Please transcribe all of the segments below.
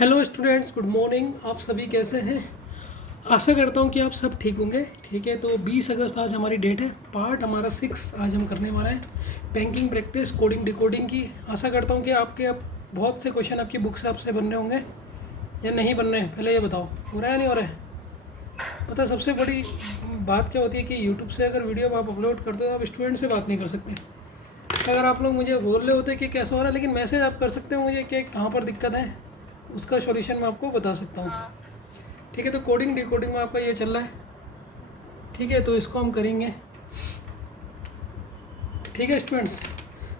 Hello students, good morning. आप सभी कैसे हैं? आशा करता हूँ कि आप सब ठीक होंगे। ठीक है, तो 20 अगस्त आज हमारी डेट है। पार्ट हमारा 6 आज हम करने वाला है, बैंकिंग प्रैक्टिस कोडिंग डिकोडिंग की। आशा करता हूँ कि आपके अब बहुत से क्वेश्चन आपकी बुक से आपसे बनने होंगे या नहीं बन रहे हैं। पहले ये बताओ, हो रहा है नहीं हो रहा है? पता है सबसे बड़ी बात क्या होती है कि यूट्यूब से अगर वीडियो आप अपलोड करते हो तो आप स्टूडेंट से बात नहीं कर सकते। अगर आप लोग मुझे बोल रहे होते कि कैसा हो रहा है, लेकिन मैसेज आप कर सकते हो मुझे कि कहाँ पर दिक्कत है, उसका सॉल्यूशन मैं आपको बता सकता हूँ। ठीक है, तो कोडिंग डिकोडिंग में आपका ये चल रहा है। ठीक है, तो इसको हम करेंगे। ठीक है स्टूडेंट्स,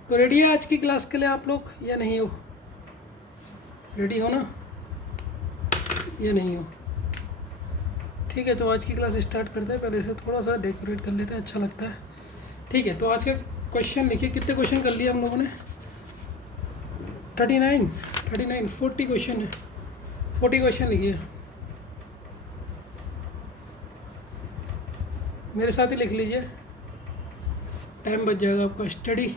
तो रेडी है आज की क्लास के लिए आप लोग या नहीं हो? रेडी हो ना या नहीं हो? ठीक है, तो आज की क्लास स्टार्ट करते हैं। पहले से थोड़ा सा डेकोरेट कर लेते हैं, अच्छा लगता है। ठीक है, तो आज का क्वेश्चन लिखिए। कितने क्वेश्चन कर लिए हम लोगों ने? 39 40 क्वेश्चन है। 40 क्वेश्चन लिखिए, मेरे साथ ही लिख लीजिए, टाइम बच जाएगा आपका। Study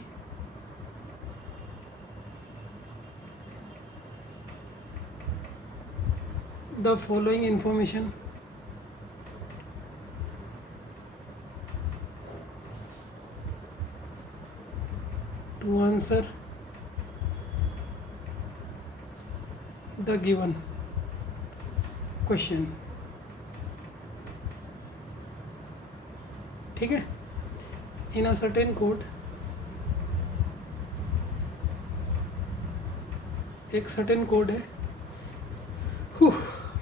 the following information to answer the given question. ठीक है, इन अ सर्टेन कोड, एक सर्टेन कोड है।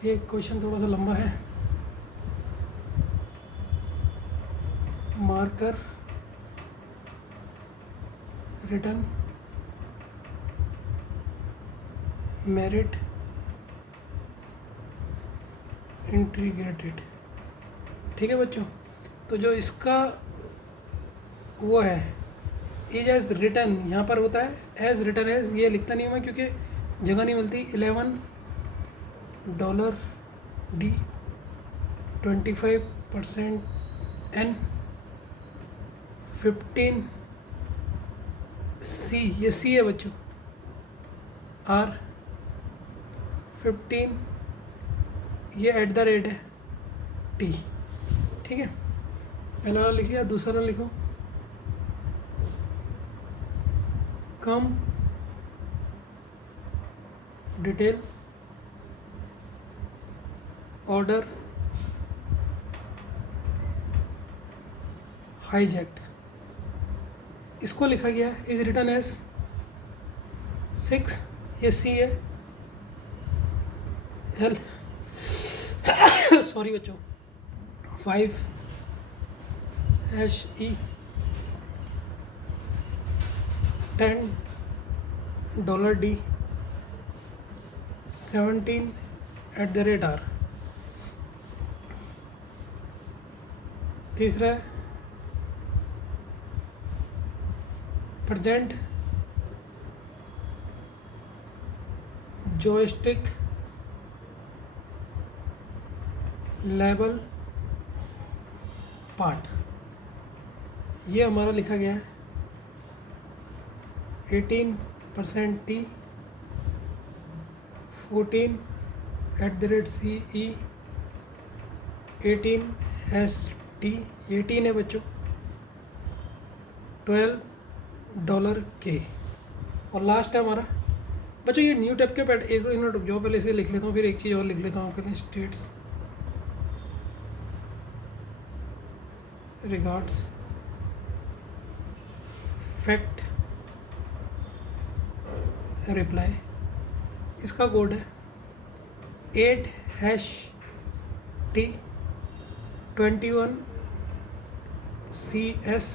ये क्वेश्चन थोड़ा सा लंबा है। Marker return merit integrated. ठीक है बच्चों, तो जो इसका वो है इज एज रिटर्न, यहाँ पर होता है एज रिटर्न एज। ये लिखता नहीं हूँ मैं क्योंकि जगह नहीं मिलती। $11D 25% N 15C, ये C है बच्चों। R 15, ये @ है T। ठीक है, पहला वाला लिखिए, दूसरा वाला लिखो। कम डिटेल ऑर्डर हाईजैक्ट, इसको लिखा गया है इज रिटर्न एज 6, ये C है। L सॉरी बच्चों, 5 HE 10 $D 17 @R। तीसरा है प्रेजेंट जॉयस्टिक लेवल पार्ट, ये हमारा लिखा गया है 18% T 14 @CE 18 ST, 18 है बच्चों। $12K। और लास्ट है हमारा बच्चों ये न्यू टाइप के पैट। एक मिनट रुक जाओ, पहले इसे लिख लेता हूँ, फिर एक चीज़ और लिख लेता हूँ आपके लिए। स्टेट्स रिगार्ड्स फैक्ट रिप्लाई, इसका कोड है 8#T 21 CS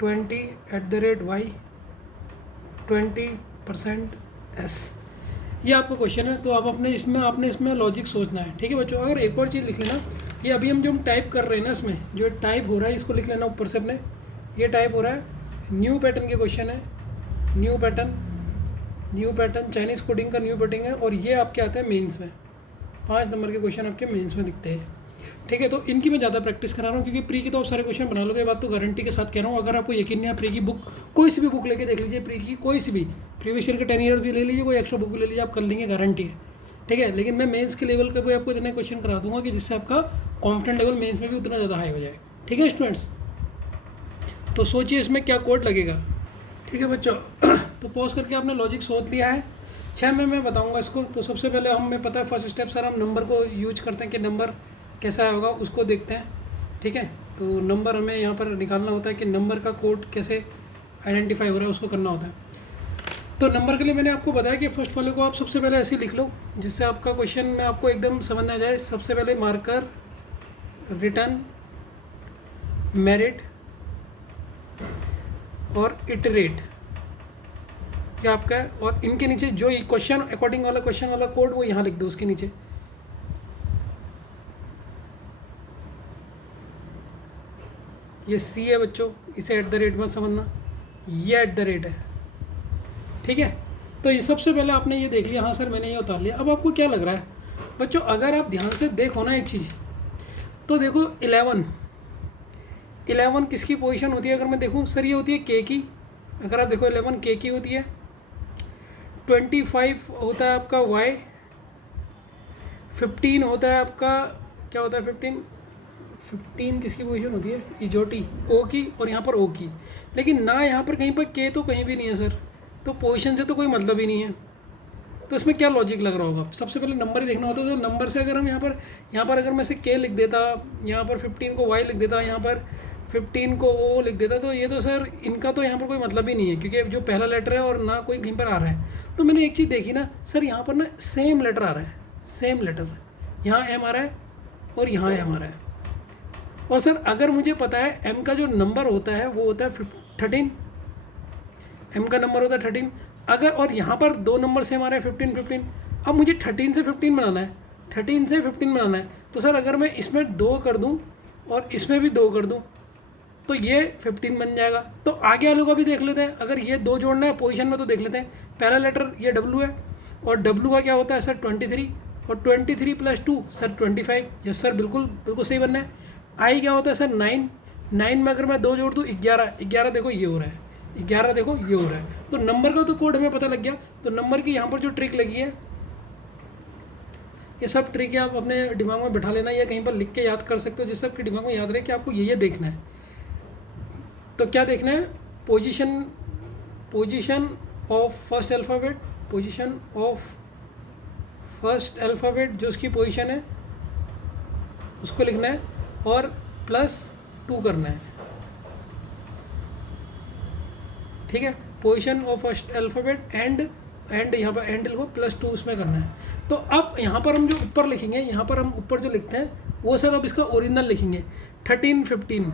20 @Y 20% S। ये आपका क्वेश्चन है। तो आप आपने इसमें लॉजिक सोचना है। ठीक है बच्चों, अगर एक और चीज़ लिख लेना, ये अभी हम जो टाइप कर रहे हैं ना, इसमें जो टाइप हो रहा है इसको लिख लेना ऊपर से अपने। ये टाइप हो रहा है, न्यू पैटर्न के क्वेश्चन है। न्यू पैटर्न चाइनीज़ कोडिंग का न्यू पैटर्न है। और ये आपके आते हैं मेंस में, 5 नंबर के क्वेश्चन आपके मेंस में दिखते हैं। ठीक है, तो इनकी मैं ज़्यादा प्रैक्टिस करा रहा हूँ क्योंकि प्री की तो आप सारे क्वेश्चन बना लोगे। ये बात तो गारंटी के साथ कह रहा हूँ। अगर आपको यकीन नहीं है, प्री की बुक कोई सी भी बुक लेके देख लीजिए, प्री की कोई सी भी प्रीवियस ईयर के 10 ईयर भी ले लीजिए, कोई एक्स्ट्रा बुक भी ले लीजिए, आप कर लेंगे, गारंटी है। ठीक है, लेकिन मैं मेंस के लेवल का भी आपको इतने क्वेश्चन करा दूंगा कि जिससे आपका कॉन्फिडेंट लेवल मेंस में भी उतना ज़्यादा हाई हो जाए। ठीक है स्टूडेंट्स, तो सोचिए इसमें क्या कोड लगेगा। ठीक है बच्चों, तो पॉज करके आपने लॉजिक सोच लिया है। 6 में मैं बताऊंगा इसको। तो सबसे पहले हमें पता है फर्स्ट स्टेप सर, हम नंबर को यूज करते हैं कि नंबर कैसा होगा उसको देखते हैं। ठीक है, तो नंबर हमें यहाँ पर निकालना होता है कि नंबर का कोड कैसे आइडेंटिफाई हो रहा है, उसको करना होता है। तो नंबर के लिए मैंने आपको बताया कि फर्स्ट वाले को आप सबसे पहले ऐसे लिख लो जिससे आपका क्वेश्चन में आपको एकदम समझ आ जाए। सबसे पहले मार्कर, रिटर्न, मेरिट और इटरेट, ये आपका है। और इनके नीचे जो क्वेश्चन अकॉर्डिंग वाला क्वेश्चन वाला कोड वो यहाँ लिख दो उसके नीचे। ये सी है बच्चों, इसे @ मत समझना, ये @ है। ठीक है, तो ये सबसे पहले आपने ये देख लिया, हाँ सर मैंने ये उतार लिया। अब आपको क्या लग रहा है बच्चों, अगर आप ध्यान से देखो ना एक चीज़, तो देखो 11 किसकी पोजीशन होती है? अगर मैं देखूँ सर, ये होती है के की। अगर आप देखो 11 के की होती है। 25 होता है आपका वाई। 15 होता है आपका, क्या होता है 15 किसकी पोजीशन होती है? इजोटी, ओ की, और यहाँ पर ओ की। लेकिन ना यहाँ पर कहीं पर के तो कहीं भी नहीं है सर, तो पोजीशन से तो कोई मतलब ही नहीं है। तो इसमें क्या लॉजिक लग रहा होगा? सबसे पहले नंबर ही देखना होता है। तो नंबर से अगर हम यहाँ पर अगर मैं से के लिख देता, यहाँ पर 15 को वाई लिख देता, यहाँ पर 15 को ओ लिख देता, तो ये तो सर इनका तो यहाँ पर कोई मतलब ही नहीं है, क्योंकि जो पहला लेटर है और ना कोई कहीं पर आ रहा है। तो मैंने एक चीज़ देखी ना सर, यहाँ पर ना सेम लेटर आ रहा है, सेम लेटर, यहाँ एम आ रहा है और यहाँ एम आ रहा है। और सर अगर मुझे पता है एम का जो नंबर होता है वो होता है 13, एम का नंबर होता है 13। अगर और यहाँ पर दो नंबर सेम आ रहे हैं 15। अब मुझे 13 से 15 बनाना है, 13 से 15 बनाना है। तो सर अगर मैं इसमें 2 कर दूँ और इसमें भी 2 कर दूँ तो ये 15 बन जाएगा। तो आगे वालों का भी देख लेते हैं, अगर ये 2 जोड़ना है पोजीशन में तो देख लेते हैं। पहला लेटर ये डब्लू है, और डब्लू का क्या होता है सर 23, और 23 + 2 सर 25। यस सर, बिल्कुल बिल्कुल सही बनना है। आई क्या होता है सर 9 में अगर मैं 2 जोड़ दूँ 11 देखो ये हो रहा है, 11 देखो ये हो रहा है। तो नंबर का तो कोड हमें पता लग गया। तो नंबर की यहाँ पर जो ट्रिक लगी है, ये सब ट्रिक है आप अपने दिमाग में बैठा लेना, या कहीं पर लिख के याद कर सकते हो, जिससे आपके दिमाग में याद रहे कि आपको ये देखना है। तो क्या देखना है? Position of first alphabet, position of first alphabet जो उसकी पोजीशन है उसको लिखना है, और +2 करना है। ठीक है, position of first alphabet and यहाँ पर एंड लिखो, +2 उसमें करना है। तो अब यहाँ पर हम जो ऊपर लिखेंगे, यहाँ पर हम ऊपर जो लिखते हैं वो सर अब इसका ओरिजिनल लिखेंगे 13, 15।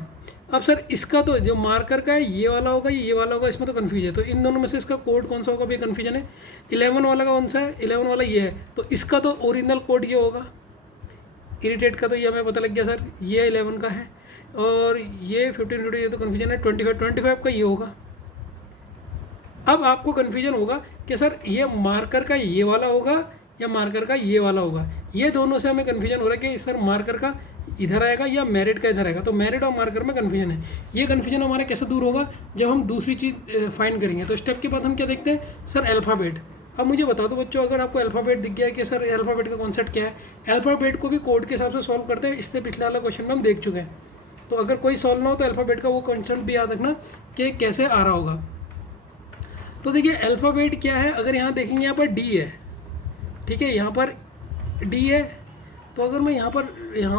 अब सर इसका तो जो मार्कर का है ये वाला होगा, ये वाला होगा, इसमें तो कन्फ्यूज है। तो इन दोनों में से इसका कोड कौन सा होगा भी कन्फ्यूजन है। 11 वाला का कौन सा है? 11 वाला ये है, तो इसका तो ओरिजिनल कोड ये होगा। इरिटेट का तो ये हमें पता लग गया सर, ये 11 का है, और ये 15, ये तो कन्फ्यूजन है। 25 का ये होगा। अब आपको कन्फ्यूजन होगा कि सर ये मार्कर का ये वाला होगा या मार्कर का ये वाला होगा। ये दोनों से हमें कन्फ्यूजन हो रहा है कि सर मार्कर का इधर आएगा या मेरिट का इधर आएगा। तो मेरिट और मार्कर में कन्फ्यूजन है। ये कन्फ्यूजन हमारा कैसे दूर होगा? जब हम दूसरी चीज़ फाइंड करेंगे। तो स्टेप के बाद हम क्या देखते हैं सर? अल्फ़ाबेट। अब मुझे बता दो बच्चों, अगर आपको अल्फ़ाबेट दिख गया कि सर अल्फ़ाबेट का कॉन्सेप्ट क्या है, अल्फ़ाबेट को भी कोड के हिसाब से सॉल्व करते हैं। इससे पिछले वाला क्वेश्चन में हम देख चुके हैं। तो अगर कोई सॉल्व ना हो तो अल्फ़ाबेट का वो कॉन्सेप्ट भी याद रखना कि कैसे आ रहा होगा। तो देखिए अल्फ़ाबेट क्या है, अगर यहाँ देखेंगे यहाँ पर डी है, ठीक है, यहाँ पर डी है। तो अगर मैं यहाँ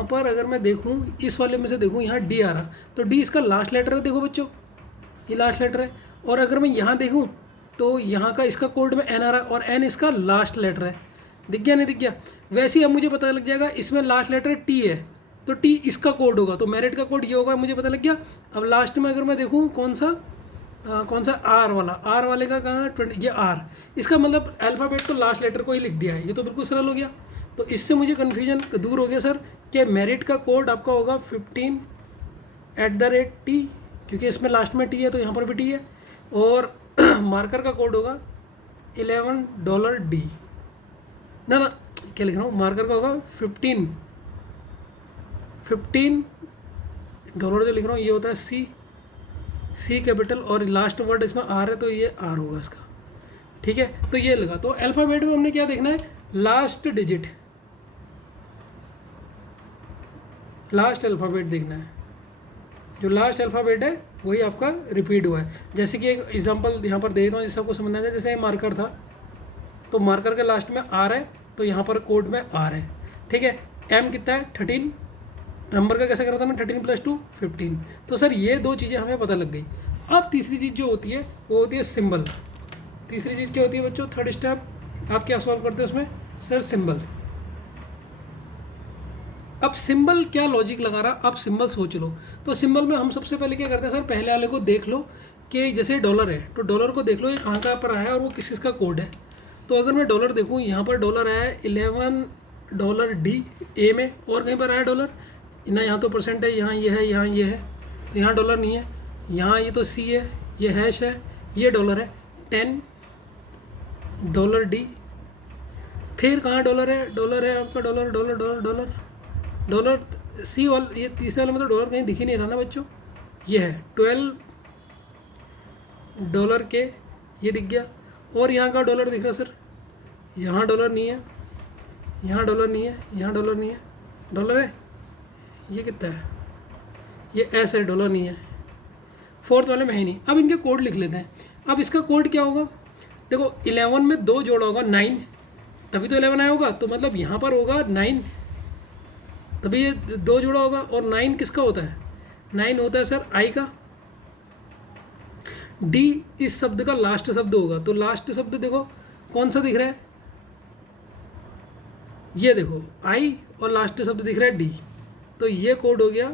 पर अगर मैं देखूँ इस वाले में से देखूँ, यहाँ डी आ रहा, तो डी इसका लास्ट लेटर है। देखो बच्चों ये लास्ट लेटर है। और अगर मैं यहाँ देखूँ तो यहाँ का इसका कोड में एन आ रहा है, और एन इसका लास्ट लेटर है। दिख गया नहीं दिख गया? वैसे ही अब मुझे पता लग जाएगा इसमें लास्ट लेटर टी है, तो टी इसका कोड होगा। तो मेरिट का कोड ये होगा, मुझे पता लग गया। अब लास्ट में अगर मैं देखूँ कौन सा आर वाला, आर वाले का कहाँ? 20, ये आर। इसका मतलब अल्फ़ाबेट तो लास्ट लेटर को ही लिख दिया है। ये तो बिल्कुल सरल हो गया। तो इससे मुझे कन्फ्यूजन दूर हो गया सर कि मेरिट का कोड आपका होगा 15 @T, क्योंकि इसमें लास्ट में टी है तो यहाँ पर भी टी है। और मार्कर का कोड होगा $11 ना क्या लिख रहा हूँ? मार्कर का होगा 15 डॉलर जो लिख रहा हूँ ये होता है सी कैपिटल, और लास्ट वर्ड इसमें आर है तो ये आर होगा इसका। ठीक है, तो ये लगा। तो अल्फ़ाबेट में हमने क्या देखना है, लास्ट डिजिट, लास्ट अल्फ़ाबेट देखना है, जो लास्ट अल्फ़ाबेट है वही आपका रिपीट हुआ है। जैसे कि एक एग्जांपल यहाँ पर दे देता हूँ जिससे आपको समझना है। जैसे मार्कर था, तो मार्कर के लास्ट में आर है, तो यहाँ पर कोड में आर है, ठीक है। एम कितना है 13, नंबर का कैसे करा था मैं, 13 + 2 15। तो सर ये दो चीज़ें हमें पता लग गई। अब तीसरी चीज़ जो होती है वो होती है सिंबल। तीसरी चीज़ क्या होती है बच्चों, थर्ड स्टेप आप क्या सॉल्व करते हैं उसमें, सर सिंबल। अब सिंबल क्या लॉजिक लगा रहा, अब सिंबल सोच लो। तो सिंबल में हम सबसे पहले क्या करते हैं सर, पहले वाले को देख लो कि जैसे डॉलर है, तो डॉलर को देख लो ये कहाँ कहाँ पर आया है और वो किस का कोड है। तो अगर मैं डॉलर देखूँ, यहाँ पर डॉलर आया है $11 ए में, और कहीं पर आया डॉलर ना, यहाँ तो परसेंट है, यहाँ ये है, यहाँ ये है, तो यहाँ डॉलर नहीं है। यहाँ ये तो सी है, ये हैश है, ये डॉलर है $10 फिर कहाँ डॉलर है आपका, डॉलर सी वाला, ये तीसरे वाले में तो डॉलर कहीं दिख ही नहीं रहा ना बच्चों। ये है $12 के, ये दिख गया। और यहाँ का डॉलर दिख रहा सर, यहाँ डॉलर नहीं है, यहाँ डॉलर नहीं है, यहाँ डॉलर नहीं है, डॉलर है, ये कितना है, ये एस है, डॉलर नहीं है। फोर्थ वाले में है नहीं। अब इनके कोड लिख लेते हैं। अब इसका कोड क्या होगा, देखो 11 में 2 जोड़ा होगा 9, तभी तो 11 आया होगा, तो मतलब यहाँ पर होगा 9, तभी ये 2 जोड़ा होगा। और 9 किसका होता है, 9 होता है सर आई का। डी इस शब्द का लास्ट शब्द होगा, तो लास्ट शब्द देखो कौन सा दिख रहा है, ये देखो आई, और लास्ट शब्द दिख रहा है डी। तो ये कोड हो गया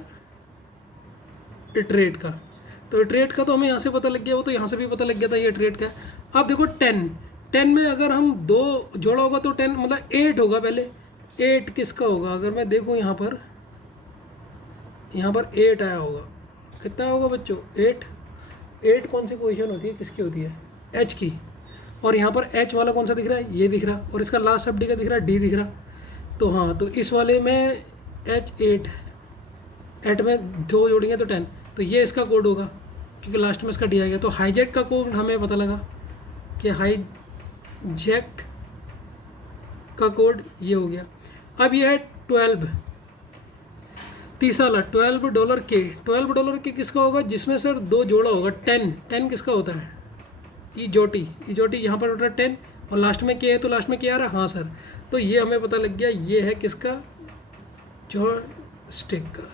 इटरेट का। तो इटरेट का तो हमें यहाँ से पता लग गया, वो तो यहाँ से भी पता लग गया था ये इटरेट का। अब देखो 10 में अगर हम 2 जोड़ा होगा तो 10 मतलब 8 होगा पहले। 8 किसका होगा, अगर मैं देखूँ यहाँ पर 8 आया होगा, कितना होगा बच्चों 8 कौन सी पोजीशन होती है, किसकी होती है, एच की। और यहाँ पर एच वाला कौन सा दिख रहा है, ये दिख रहा, और इसका लास्ट शब्द का दिख रहा है डी दिख रहा। तो हाँ, तो इस वाले में H8 में 2 जोड़ेंगे तो 10, तो ये इसका कोड होगा क्योंकि लास्ट में इसका डी आ गया। तो हाईजेक का कोड हमें पता लगा कि हाईजेक का कोड ये हो गया। अब ये है 12, तीसरा वाला $12 के। $12 के किसका होगा, जिसमें सर 2 जोड़ा होगा 10 किसका होता है, ईजोटी यहाँ पर होता है 10, और लास्ट में के है, तो लास्ट में क्या आ रहा है, हाँ सर। तो ये हमें पता लग गया, ये है किसका, जॉयस्टिक का।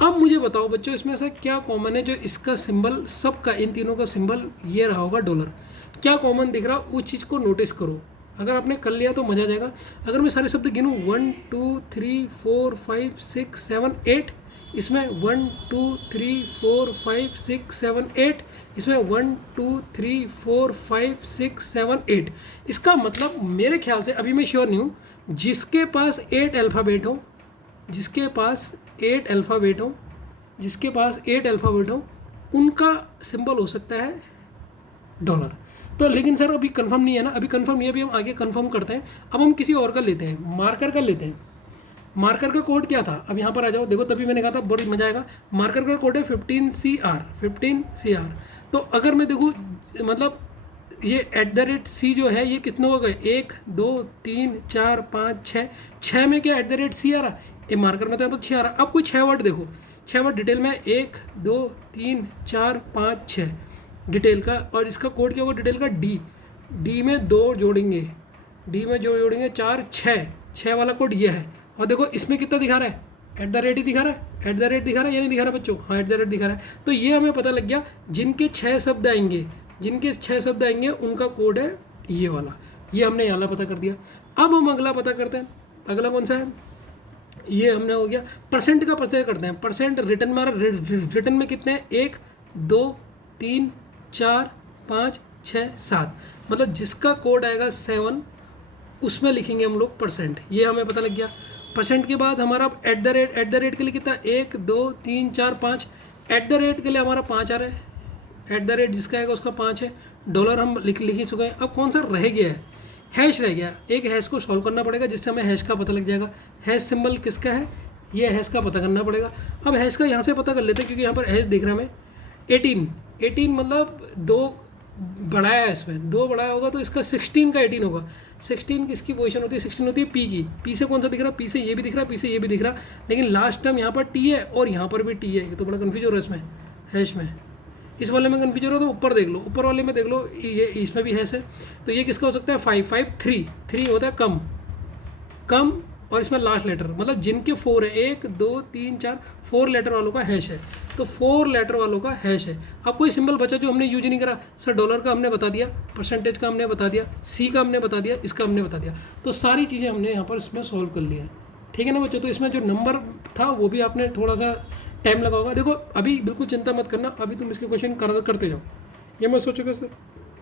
अब मुझे बताओ बच्चों, इसमें से क्या कॉमन है जो इसका सिंबल, सबका इन तीनों का सिंबल ये रहा होगा डॉलर। क्या कॉमन दिख रहा, उस चीज़ को नोटिस करो। अगर आपने कर लिया तो मज़ा आ जाएगा। अगर मैं सारे शब्द गिनूँ 1 2 3 4 5 6 7 8, इसमें 1 2 3 4 5 6 7 8, इसमें 1 2 3 4 5 6 7 8। इसका मतलब मेरे ख्याल से, अभी मैं श्योर नहीं हूँ, जिसके पास 8 अल्फ़ाबेट हो, जिसके पास 8 अल्फ़ाबेट हो उनका सिंबल हो सकता है डॉलर। तो लेकिन सर अभी कंफर्म नहीं है ना, अभी कंफर्म नहीं है, अभी हम आगे कंफर्म करते हैं। अब हम किसी और का लेते हैं, मार्कर का लेते हैं। मार्कर का कोड क्या था, अब यहाँ पर आ जाओ, देखो तभी मैंने कहा था बड़ी मजा आएगा। मार्कर का कोड है 15CR। तो अगर मैं देखूँ, मतलब ये @C जो है ये कितने हो गए, 1 2 3 4 5 6 में क्या @C आ रहा, ये मार्कर में तो यहाँ पर 6 आ रहा। अब कोई 6 वर्ड देखो, 6 वर्ड डिटेल में 1 2 3 4 5 6 डिटेल का, और इसका कोड क्या होगा डिटेल का, डी में 2 जोड़ेंगे, डी में जो जोड़ेंगे 4 6 वाला कोड ये है। और देखो इसमें कितना दिखा रहा है, @ दिखा रहा है या नहीं दिखा रहा बच्चों, हाँ @ दिखा रहा है। तो ये हमें पता लग गया, जिनके 6 शब्द आएंगे उनका कोड है ये वाला। ये हमने ये वाला पता कर दिया। अब हम अगला पता करते हैं, अगला कौन सा है, ये हमने हो गया परसेंट का पता करते हैं। परसेंट रिटर्न में कितने हैं, 1 2 3 4 5 6 7, मतलब जिसका कोड आएगा 7 उसमें लिखेंगे हम लोग परसेंट। ये हमें पता लग गया। परसेंट के बाद हमारा @ के लिए कितना, 1 2 3 4 5, @ के लिए हमारा 5 आ रहा है, @ जिसका आएगा उसका 5 है। डॉलर हम लिख ही चुके हैं। अब कौन सा रह गया है, हैश रह गया। एक हैश को सॉल्व करना पड़ेगा जिससे हमें हैश का पता लग जाएगा। हैश सिंबल किसका है, ये हैश का पता करना पड़ेगा। अब हैश का यहाँ से पता कर लेते हैं क्योंकि यहाँ पर हैश दिख रहा है हमें 18 मतलब 2 बढ़ाया है इसमें, 2 बढ़ाया होगा तो इसका 16 का 18 होगा। 16 किसकी पोजीशन होती है? 16 होती है पी की। पी से कौन सा दिख रहा? पी से ये भी दिख रहा, पी से ये भी दिख रहा, लेकिन लास्ट टर्म यहाँ पर टी है और यहाँ पर भी टी है। ये तो बड़ा कन्फ्यूज हो रहा है इसमें, हैश में। इस वाले में कन्फ्यूज हो रहा है तो ऊपर देख लो, ऊपर वाले में देख लो, ये इसमें भी हैश है। तो ये किसका हो सकता है? 5 5 3 3 होता है कम कम, और इसमें लास्ट लेटर, मतलब जिनके 4 है, 1 2 3 4 4 लेटर वालों का हैश है। तो 4 लेटर वालों का हैश है। अब कोई सिंबल बचा जो हमने यूज नहीं करा? सर डॉलर का हमने बता दिया, परसेंटेज का हमने बता दिया, सी का हमने बता दिया, इसका हमने बता दिया। तो सारी चीज़ें हमने यहाँ पर इसमें सॉल्व कर लिया है, ठीक है ना बच्चों। तो इसमें जो नंबर था वो भी आपने थोड़ा सा टाइम लगा होगा। देखो अभी बिल्कुल चिंता मत करना, अभी तुम इसके क्वेश्चन करते जाओ। ये मत सोचोगे सर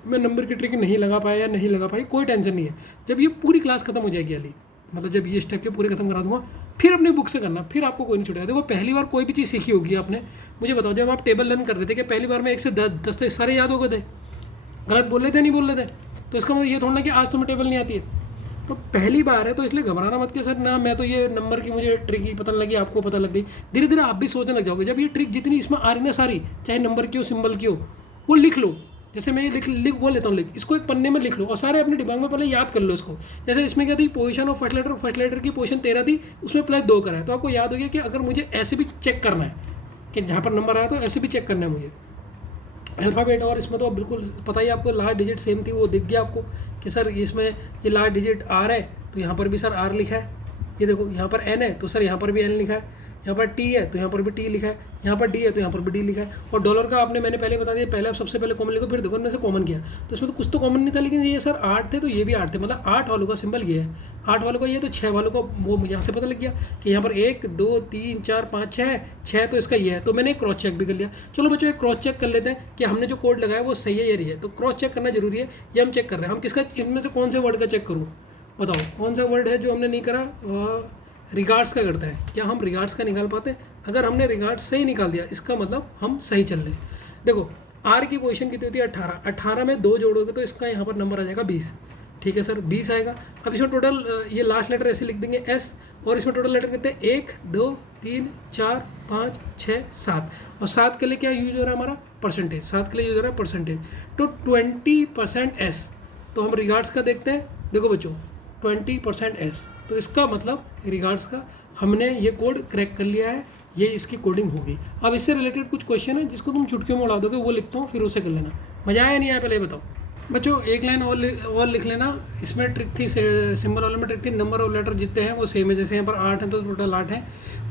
मैं नंबर की ट्रिक नहीं लगा पाया या नहीं लगा पाई, कोई टेंशन नहीं है। जब ये पूरी क्लास खत्म हो जाएगी अली, मतलब जब ये स्टेप के पूरे खत्म करा दूंगा, फिर अपनी बुक से करना, फिर आपको कोई नहीं छूटेगा। देखो पहली बार कोई भी चीज़ सीखी होगी आपने, मुझे बताओ जब आप टेबल लर्न कर रहे थे कि पहली बार में 1 से 10 तक सारे याद हो गए थे? गलत बोल रहे थे, नहीं बोल रहे थे? तो इसका मतलब ये थोड़ा ना कि आज तुम्हें टेबल नहीं आती है। तो पहली बार है तो इसलिए घबराना मत कि सर ना मैं तो ये नंबर की मुझे ट्रिक ही पता लगी, आपको पता लग गई। धीरे धीरे आप भी सोचने लग जाओगे। जब ये ट्रिक जितनी इसमें आ रही ना सारी, चाहे नंबर की हो, सिंबल की हो, वो लिख लो। जैसे मैं ये लिख बोल लेता हूँ, लिख इसको एक पन्ने में लिख लो और सारे अपने दिमाग में पहले याद कर लो इसको। जैसे इसमें क्या थी? पोजीशन ऑफ फर्स्ट लेटर की पोजीशन 13 थी, उसमें +2 करा है। तो आपको याद हो गया कि अगर मुझे ऐसे भी चेक करना है कि जहाँ पर नंबर आया तो ऐसे भी चेक करना है मुझे अल्फ़ाबेट। और इसमें तो बिल्कुल पता ही आपको, लास्ट डिजिट सेम थी, वो दिख गया आपको कि सर इसमें ये लास्ट डिजिट R है तो यहाँ पर भी सर R लिखा है। ये देखो यहाँ पर N है तो सर यहाँ पर भी N लिखा है, यहाँ पर T है तो यहाँ पर भी T लिखा है, यहाँ पर D है तो यहाँ पर भी D लिखा है। और डॉलर का मैंने पहले बता दिया, पहले आप सबसे पहले कॉमन लिखो, फिर देखो इनमें से कॉमन किया तो इसमें तो कुछ तो कॉमन नहीं था, लेकिन ये सर 8 थे तो ये भी 8 थे, मतलब 8 वालों का सिंबल ये है, 8 वालों का ये, तो 6 वालों का वो मुझे यहाँ से पता लग गया कि यहाँ पर 1 2 3 4 5 6 तो इसका ये है। तो मैंने एक क्रॉस चेक भी कर लिया। चलो बच्चों एक क्रॉस चेक कर लेते हैं कि हमने जो कोड लगाया वो सही है या नहीं है। तो क्रॉस चेक करना जरूरी है, ये हम चेक कर रहे हैं। हम किसका, इनमें से कौन से वर्ड का चेक करूँ? बताओ कौन सा वर्ड है जो हमने नहीं करा? रिगार्ड्स का करता है। क्या हम रिगार्ड्स का निकाल पाते? अगर हमने रिगार्ड्स सही निकाल दिया इसका मतलब हम सही चल रहे। देखो आर की पोजीशन कितनी होती है? 18। 18 में 2 जोड़ोगे तो इसका यहाँ पर नंबर आ जाएगा 20। ठीक है सर, 20 आएगा। अब इसमें टोटल ये लास्ट लेटर ऐसे लिख देंगे S, और इसमें टोटल लेटर कितने? 1 2 3 4 5 6 7। और 7 के लिए क्या यूज हो रहा है हमारा? परसेंटेज। 7 के लिए यूज हो रहा है परसेंटेज। तो 20% S। तो हम रिगार्ड्स का देखते हैं। देखो बच्चों 20% S, तो इसका मतलब रिगार्ड्स का हमने ये कोड क्रैक कर लिया है, ये इसकी कोडिंग होगी। अब इससे रिलेटेड कुछ क्वेश्चन है जिसको तुम चुटकियों में उड़ा दोगे, वो लिखता हूँ फिर उसे कर लेना। मज़ा आया नहीं आया पहले बताओ बच्चों? एक लाइन और लिख लेना। इसमें ट्रिक थी, सिंबल वाले में ट्रिक थी, नंबर ऑफ लेटर जितने हैं वो सेम है। जैसे यहाँ पर 8 है तो टोटल 8 है।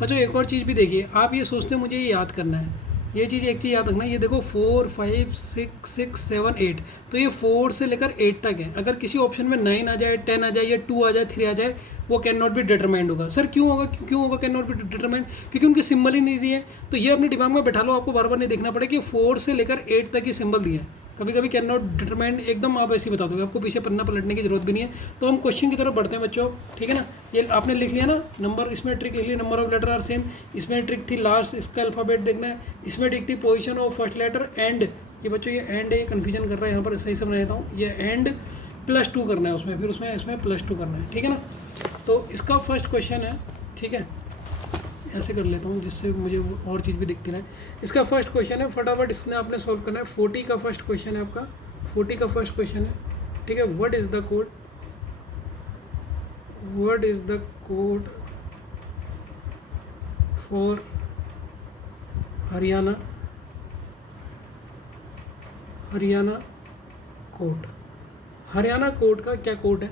बच्चों एक और चीज़ भी देखिए, आप ये सोचते हैं मुझे ये याद करना है, ये चीज़ एक चीज़ याद रखना, ये देखो 4 5 6 6 7 8, तो ये 4 से लेकर 8 तक है। अगर किसी ऑप्शन में 9 आ जाए, 10 आ जाए या 2 आ जाए, 3 आ जाए, वो कैन नॉट बी डिटरमाइंड होगा। सर क्यों होगा? क्यों होगा कैन नॉट बी डिटरमाइंड? क्योंकि उनके सिंबल ही नहीं दिए। तो ये अपने दिमाग में बैठा लो, आपको बार बार नहीं देखना पड़े कि 4 से लेकर 8 तक ही सिंबल दिए हैं। कभी कभी कैन नॉट डिटरमाइंड एकदम आप ऐसे ही बता दोगे, आपको पीछे पन्ना पलटने की जरूरत भी नहीं है। तो हम क्वेश्चन की तरफ बढ़ते हैं बच्चों, ठीक है ना। ये आपने लिख लिया ना नंबर, इसमें ट्रिक लिख ली, number of letter are same. इसमें ट्रिक थी लास्ट इसका अल्फ़ाबेट देखना है। इसमें ट्रिक थी position of first letter and. ये बच्चों ये एंड है, ये कन्फ्यूजन कर रहा है यहाँ पर, सही समझ देता हूँ। ये एंड +2 करना है उसमें, फिर उसमें इसमें +2 करना है, ठीक है ना। तो इसका फर्स्ट क्वेश्चन है, ठीक है, ऐसे कर लेता हूँ जिससे मुझे और चीज़ भी दिखती रहे। इसका फर्स्ट क्वेश्चन है, फटाफट इसने आपने सॉल्व करना है। 40 का फर्स्ट क्वेश्चन है आपका, 40 का फर्स्ट क्वेश्चन है, ठीक है। What is the code? What is the code for Haryana code? Haryana code का क्या कोड है?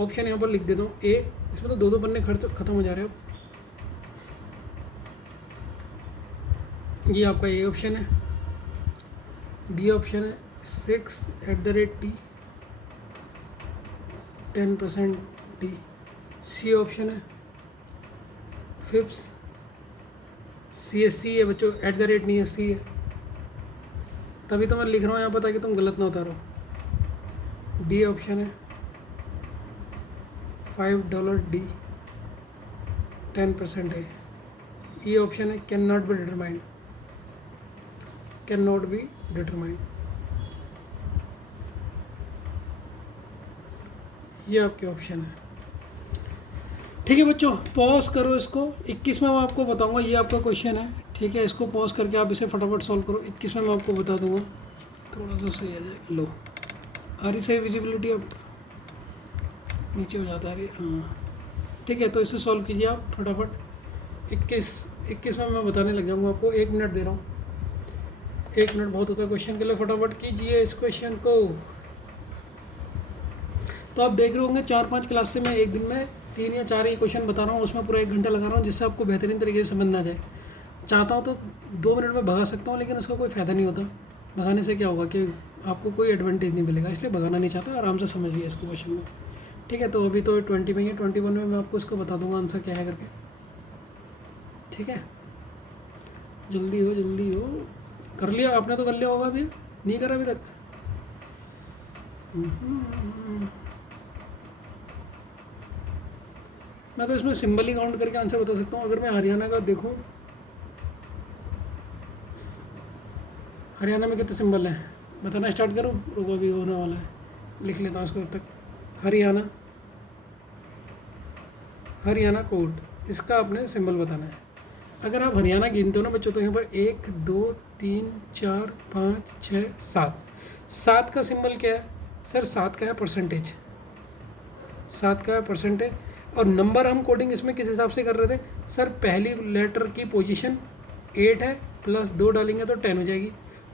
ऑप्शन यहाँ पर लिख देता हूँ। ए, इसमें तो 2 पन्ने खत्म हो जा रहे हैं। ये आपका ए ऑप्शन है। बी ऑप्शन है 6@T 10% D। सी ऑप्शन है 5 CSC है बच्चों, @ नहीं है, सी है। तभी तो मैं लिख रहा हूँ यहाँ पर ताकि तुम गलत ना उतारो। डी ऑप्शन है $5 10% है। ई ऑप्शन है can not be determined, can not be determined. ये आपके ऑप्शन है, ठीक है बच्चों। पॉज करो इसको। 21 में मैं आपको बताऊंगा, ये आपका क्वेश्चन है, ठीक है। इसको पॉज करके आप इसे फटाफट सॉल्व करो। 21 में मैं आपको बता दूंगा। थोड़ा सा सही आ जाए। लो आ रही सही विजिबिलिटी, अब नीचे हो जाता है। हाँ ठीक है, तो इसे सॉल्व कीजिए आप फटाफट। 21 में मैं बताने लग जाऊँगा आपको, 1 मिनट दे रहा हूँ। 1 मिनट बहुत होता है क्वेश्चन के लिए, फटाफट कीजिए इस क्वेश्चन को। तो आप देख रहे होंगे 4-5 क्लास से मैं एक दिन में 3 या 4 ही क्वेश्चन बता रहा हूँ, उसमें पूरा 1 घंटा लगा रहा हूँ, जिससे आपको बेहतरीन तरीके से समझ ना जाए। चाहता हूँ तो 2 मिनट में भगा सकता हूँ, लेकिन उसका कोई फ़ायदा नहीं होता। भगाने से क्या होगा कि आपको कोई एडवांटेज नहीं मिलेगा, इसलिए भगाना नहीं चाहता। आराम से समझिए इसको क्वेश्चन को, ठीक है। तो अभी तो 20 में ही, 21 में मैं आपको इसको बता दूंगा आंसर क्या है करके, ठीक है। जल्दी हो जल्दी हो। कर लिया आपने? तो कर लिया होगा अभी, नहीं करा अभी तक? मैं तो इसमें सिंबल ही काउंट करके आंसर बता सकता हूँ। अगर मैं हरियाणा का देखूँ, हरियाणा में कितने सिंबल हैं बताना स्टार्ट करूँ? रुको अभी होने वाला है, लिख लेता हूँ इसको तब तक। हरियाणा कोड, इसका आपने सिंबल बताना है। अगर आप हरियाणा गिनते हो ना बच्चों, तो यहाँ पर 1 2 3 4 5 6 7, 7 का सिंबल क्या है सर? 7 का है परसेंटेज, 7 का है परसेंटेज। और नंबर हम कोडिंग इसमें किस हिसाब से कर रहे थे सर? पहली लेटर की पोजीशन 8 है, प्लस 2 डालेंगे तो 10 हो जाएगी,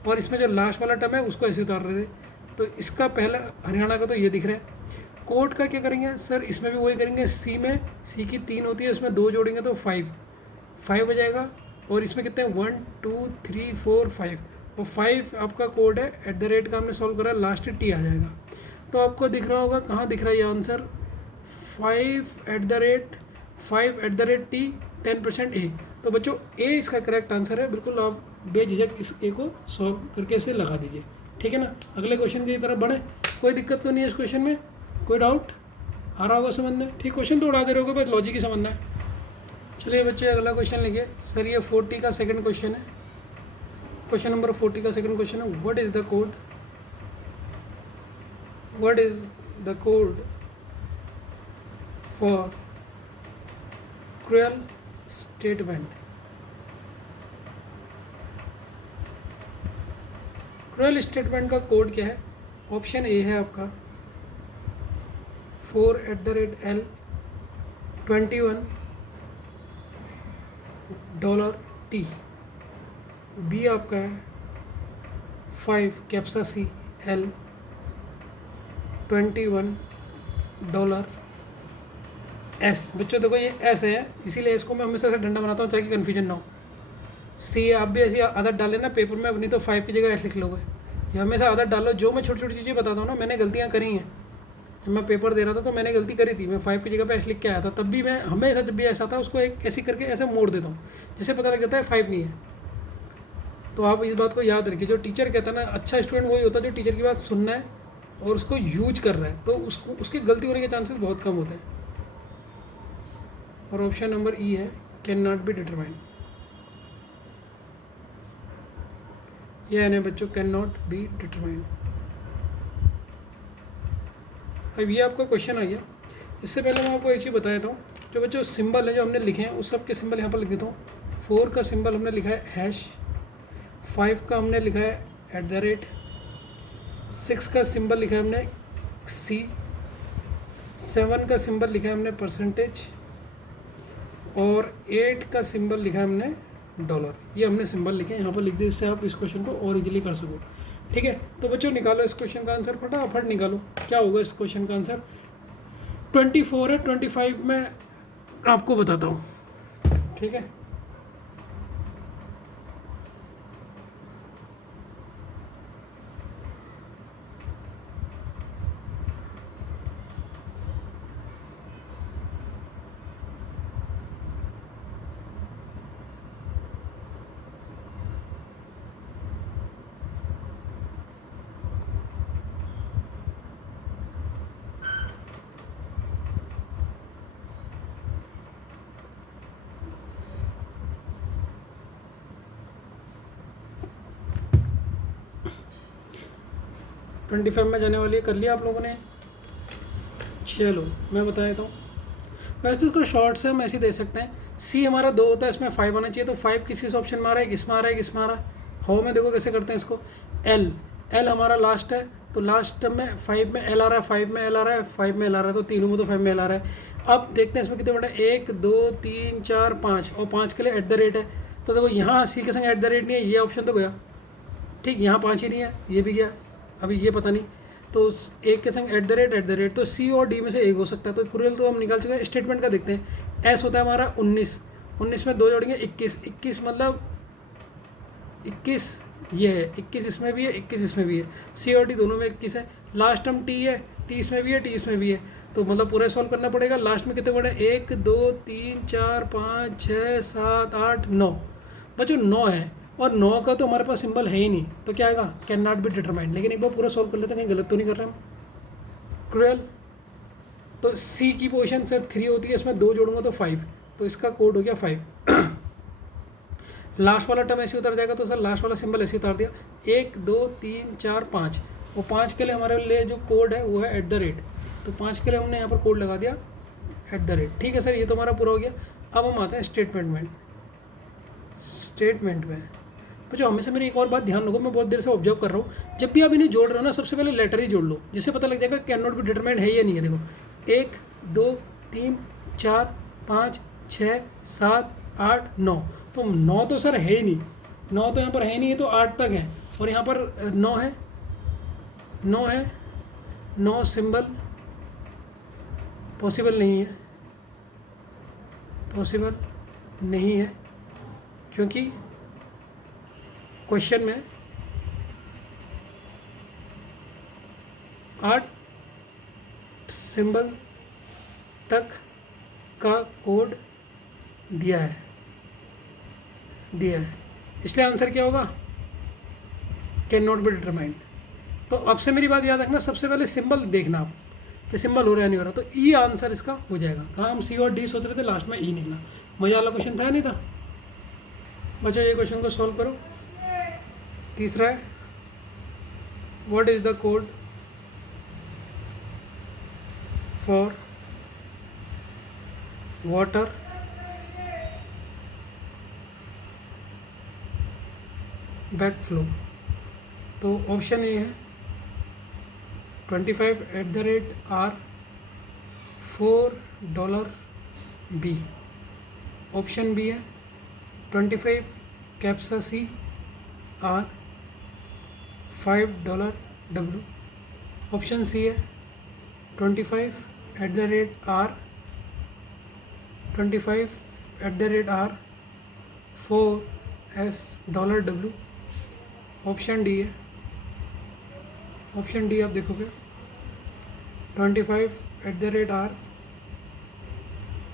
और इसमें जो लास्ट वाला टर्म है उसको ऐसे उतार रहे थे। तो इसका पहला हरियाणा का तो ये दिख रहा है। कोड का क्या करेंगे सर? इसमें भी वही करेंगे। सी की 3 होती है, इसमें 2 जोड़ेंगे तो 5 हो जाएगा। और इसमें कितने हैं? 1 2 3 4 5, और 5 आपका कोड है। @ का हमने सॉल्व करा, लास्ट टी आ जाएगा। तो आपको दिख रहा होगा, कहाँ दिख रहा है ये आंसर? 5 @ T 10% ए। तो बच्चों ए इसका करेक्ट आंसर है, बिल्कुल। आप बेझिझक इस ए को सॉल्व करके इसे लगा दीजिए, ठीक है ना। अगले क्वेश्चन की तरफ बढ़े। कोई दिक्कत तो नहीं है इस क्वेश्चन में? कोई डाउट आ रहा होगा समझ में? ठीक, क्वेश्चन तो उड़ा दे रहे होगे, बस लॉजिक ही समझना है। चलिए बच्चे अगला क्वेश्चन लिखिए। सर ये 40 का सेकंड क्वेश्चन है। क्वेश्चन नंबर 40 का सेकंड क्वेश्चन है, what is the code? What is the code for cruel statement? Cruel statement का कोड क्या है? ऑप्शन ए है आपका 4 @ L 21 $T। बी आपका है 5 कैप्सा C L 21 $S। बच्चों देखो ये S है, इसीलिए इसको मैं हमेशा से डंडा बनाता हूँ ताकि कन्फ्यूजन ना हो। सी आप भी ऐसी आदत डालें ना पेपर में, नहीं तो 5 की जगह S लिख लोगे। ये हमेशा आदत डालो। जो मैं छोटी छोटी चीज़ें बताता हूँ ना, मैंने गलतियाँ करी हैं। जब मैं पेपर दे रहा था तो मैंने गलती करी थी, मैं 5 की जगह पे S लिख के आया था। तब भी मैं हमेशा जब भी ऐसा था उसको एक ऐसी करके ऐसे मोड़ देता हूँ, जिससे पता लग जाता है 5 नहीं है। तो आप इस बात को याद रखिए। जो टीचर कहता है ना, अच्छा स्टूडेंट वही होता है जो टीचर की बात सुनना है और उसको यूज कर रहा है, तो उसको उसकी गलती होने के चांसेस बहुत कम होते हैं। और ऑप्शन नंबर ई है कैन नॉट बी डिटरमाइंड। यह है ना बच्चों, कैन नॉट बी डिटरमाइंड। अब ये आपका क्वेश्चन आ गया। इससे पहले मैं आपको एक चीज़ बता देता हूँ। जो बच्चों सिंबल है जो हमने लिखे हैं, उस सब के सिंबल यहाँ पर लिख देता हूँ। 4 का सिंबल हमने लिखा है हैश, 5 का हमने लिखा है @ 6 का सिंबल लिखा है हमने C, 7 का सिंबल लिखा है हमने परसेंटेज, और 8 का सिंबल लिखा है हमने $। ये हमने सिंबल लिखे हैं यहाँ पर लिख दिए, इससे आप इस क्वेश्चन को और इजीली कर सको, ठीक है। तो बच्चों निकालो इस क्वेश्चन का आंसर, फटाफट निकालो। क्या होगा इस क्वेश्चन का आंसर? 24 है, 25 में आपको बताता हूँ, ठीक है। ट्वेंटी 25 में जाने वाली है, कर लिया आप लोगों ने? चलो मैं बता देता हूँ। वैसे तो उसका शॉर्ट से हम ऐसे दे सकते हैं। सी हमारा 2 होता है, इसमें 5 आना चाहिए, तो 5 किसी ऑप्शन में आ रहा है, इसमें आ रहा है, इसमें आ रहा है। हाउ में देखो कैसे करते हैं इसको। एल एल हमारा लास्ट है, तो लास्ट में 5 में एल आ रहा है, 5 में एल आ रहा है, 5 में एल आ रहा है, तो तीनों में तो 5 में एल आ रहा है। अब देखते हैं इसमें कितने बड़ा, 1 2 3 4 5, और 5 के लिए एट द रेट है। तो देखो यहाँ सी के संग एट द रेट नहीं है, ये ऑप्शन तो गया, ठीक, यहाँ 5 ही नहीं है, ये भी गया, अभी ये पता नहीं। तो एक के संग एट द रेट, तो सी और डी में से एक हो सकता है। तो क्रूएल तो हम निकाल चुके हैं। स्टेटमेंट का देखते हैं। एस होता है हमारा 19, 19 में 2 जोड़ेंगे 21, 21 मतलब 21 ये है, 21 इसमें भी है, 21 इसमें भी है, सी और डी दोनों में 21 है। लास्ट टर्म टी है, टी इसमें भी है, टी इसमें भी है, तो मतलब पूरा सॉल्व करना पड़ेगा। लास्ट में कितने बड़े, 1 2 3 4 5 6 7 8 9, बच्चों 9 है, और 9 का तो हमारे पास सिंबल है ही नहीं, तो क्या आएगा, कैन नॉट बी डिटरमाइंड। लेकिन एक बार पूरा सॉल्व कर लेते हैं, कहीं गलत तो नहीं कर रहे हम। क्रूएल, तो सी की पोजीशन सर 3 होती है, इसमें 2 जोड़ूंगा तो 5, तो इसका कोड हो गया 5। लास्ट वाला टर्म ऐसे उतर जाएगा, तो सर लास्ट वाला सिंबल ऐसे उतार दिया, 1 2 3 4 5, और 5 के लिए हमारे लिए जो कोड है वो है एट द रेट, तो 5 के लिए हमने यहाँ पर कोड लगा दिया एट द रेट। ठीक है सर, ये तो हमारा पूरा हो गया। अब हम आते हैं स्टेटमेंट में। स्टेटमेंट में बच्चों हमेशा मेरी एक और बात ध्यान रखो, मैं बहुत देर से ऑब्जर्व कर रहा हूँ, जब भी आप इन्हें जोड़ रहे हो ना, सबसे पहले लेटर ही जोड़ लो, जिससे पता लग जाएगा कैन नॉट बी डिटरमाइंड है या नहीं है। देखो 1 2 3 4 5 6 7 8 9, तो 9 तो सर है ही नहीं, 9 तो यहाँ पर है ही नहीं, है तो 8 तक है, और यहाँ पर 9 है, 9 है, 9 सिंबल पॉसिबल नहीं है, पॉसिबल नहीं है, क्योंकि क्वेश्चन में 8 सिंबल तक का कोड दिया है, इसलिए आंसर क्या होगा, कैन नॉट बी डिटरमाइंड। तो अब से मेरी बात याद रखना, सबसे पहले सिंबल देखना आप कि सिंबल हो रहा है नहीं हो रहा, तो ई आंसर इसका हो जाएगा। कहाँ हम सी और डी सोच रहे थे, लास्ट में ई निकला। मजा वाला क्वेश्चन था या नहीं था बच्चों? ये क्वेश्चन को सॉल्व करो। तीसरा है, what is the code for water backflow? तो ऑप्शन ए है 25 @ $4 बी, ऑप्शन बी है 25 कैप्सा C R $5 W, option C है 25 @ $4 डब्ल्यू, ऑप्शन डी है, ऑप्शन डी आप देखोगे 25 @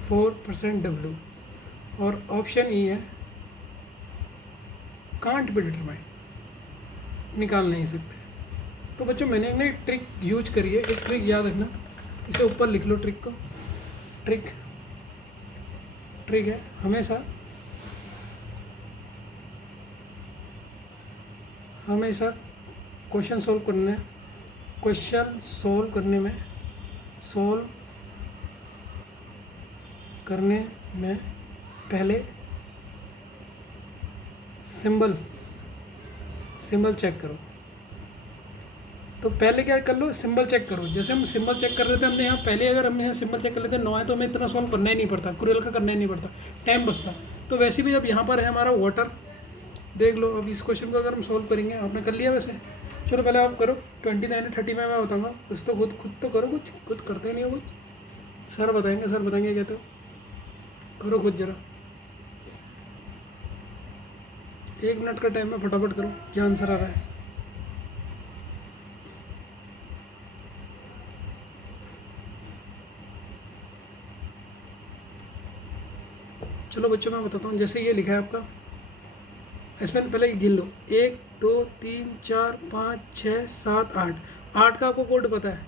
$4 डब्ल्यू, और ऑप्शन ई है कांट बी डिटरमाइंड, निकाल नहीं सकते। तो बच्चों मैंने एक ना ट्रिक यूज करी है, एक ट्रिक याद रखना, इसे ऊपर लिख लो ट्रिक को। ट्रिक है हमेशा क्वेश्चन सॉल्व करने में पहले सिंबल चेक करो। तो पहले क्या कर लो, सिंबल चेक करो। जैसे हम सिंबल चेक कर रहे थे, हमने यहाँ पहले अगर हमने यहाँ सिंबल चेक कर लेते 9 है, तो हमें इतना सॉल्व करना ही नहीं पड़ता, क्रूएल का करना ही नहीं पड़ता, टाइम बचता। तो वैसे भी जब यहाँ पर है हमारा वाटर, देख लो अब इस क्वेश्चन को अगर हम सॉल्व करेंगे, आपने कर लिया वैसे, चलो पहले आप करो। 29 30 में मैं बताऊँगा, कुछ तो खुद तो करो, कुछ खुद करते नहीं हो कुछ, सर बताएंगे क्या, तो करो खुद जरा, 1 मिनट का टाइम में फटाफट करो, क्या आंसर आ रहा है। चलो बच्चों मैं बताता हूँ, जैसे ये लिखा है आपका, इसमें पहले गिन लो, 1 2 3 4 5 6 7 8, 8 का आपको कोड पता है,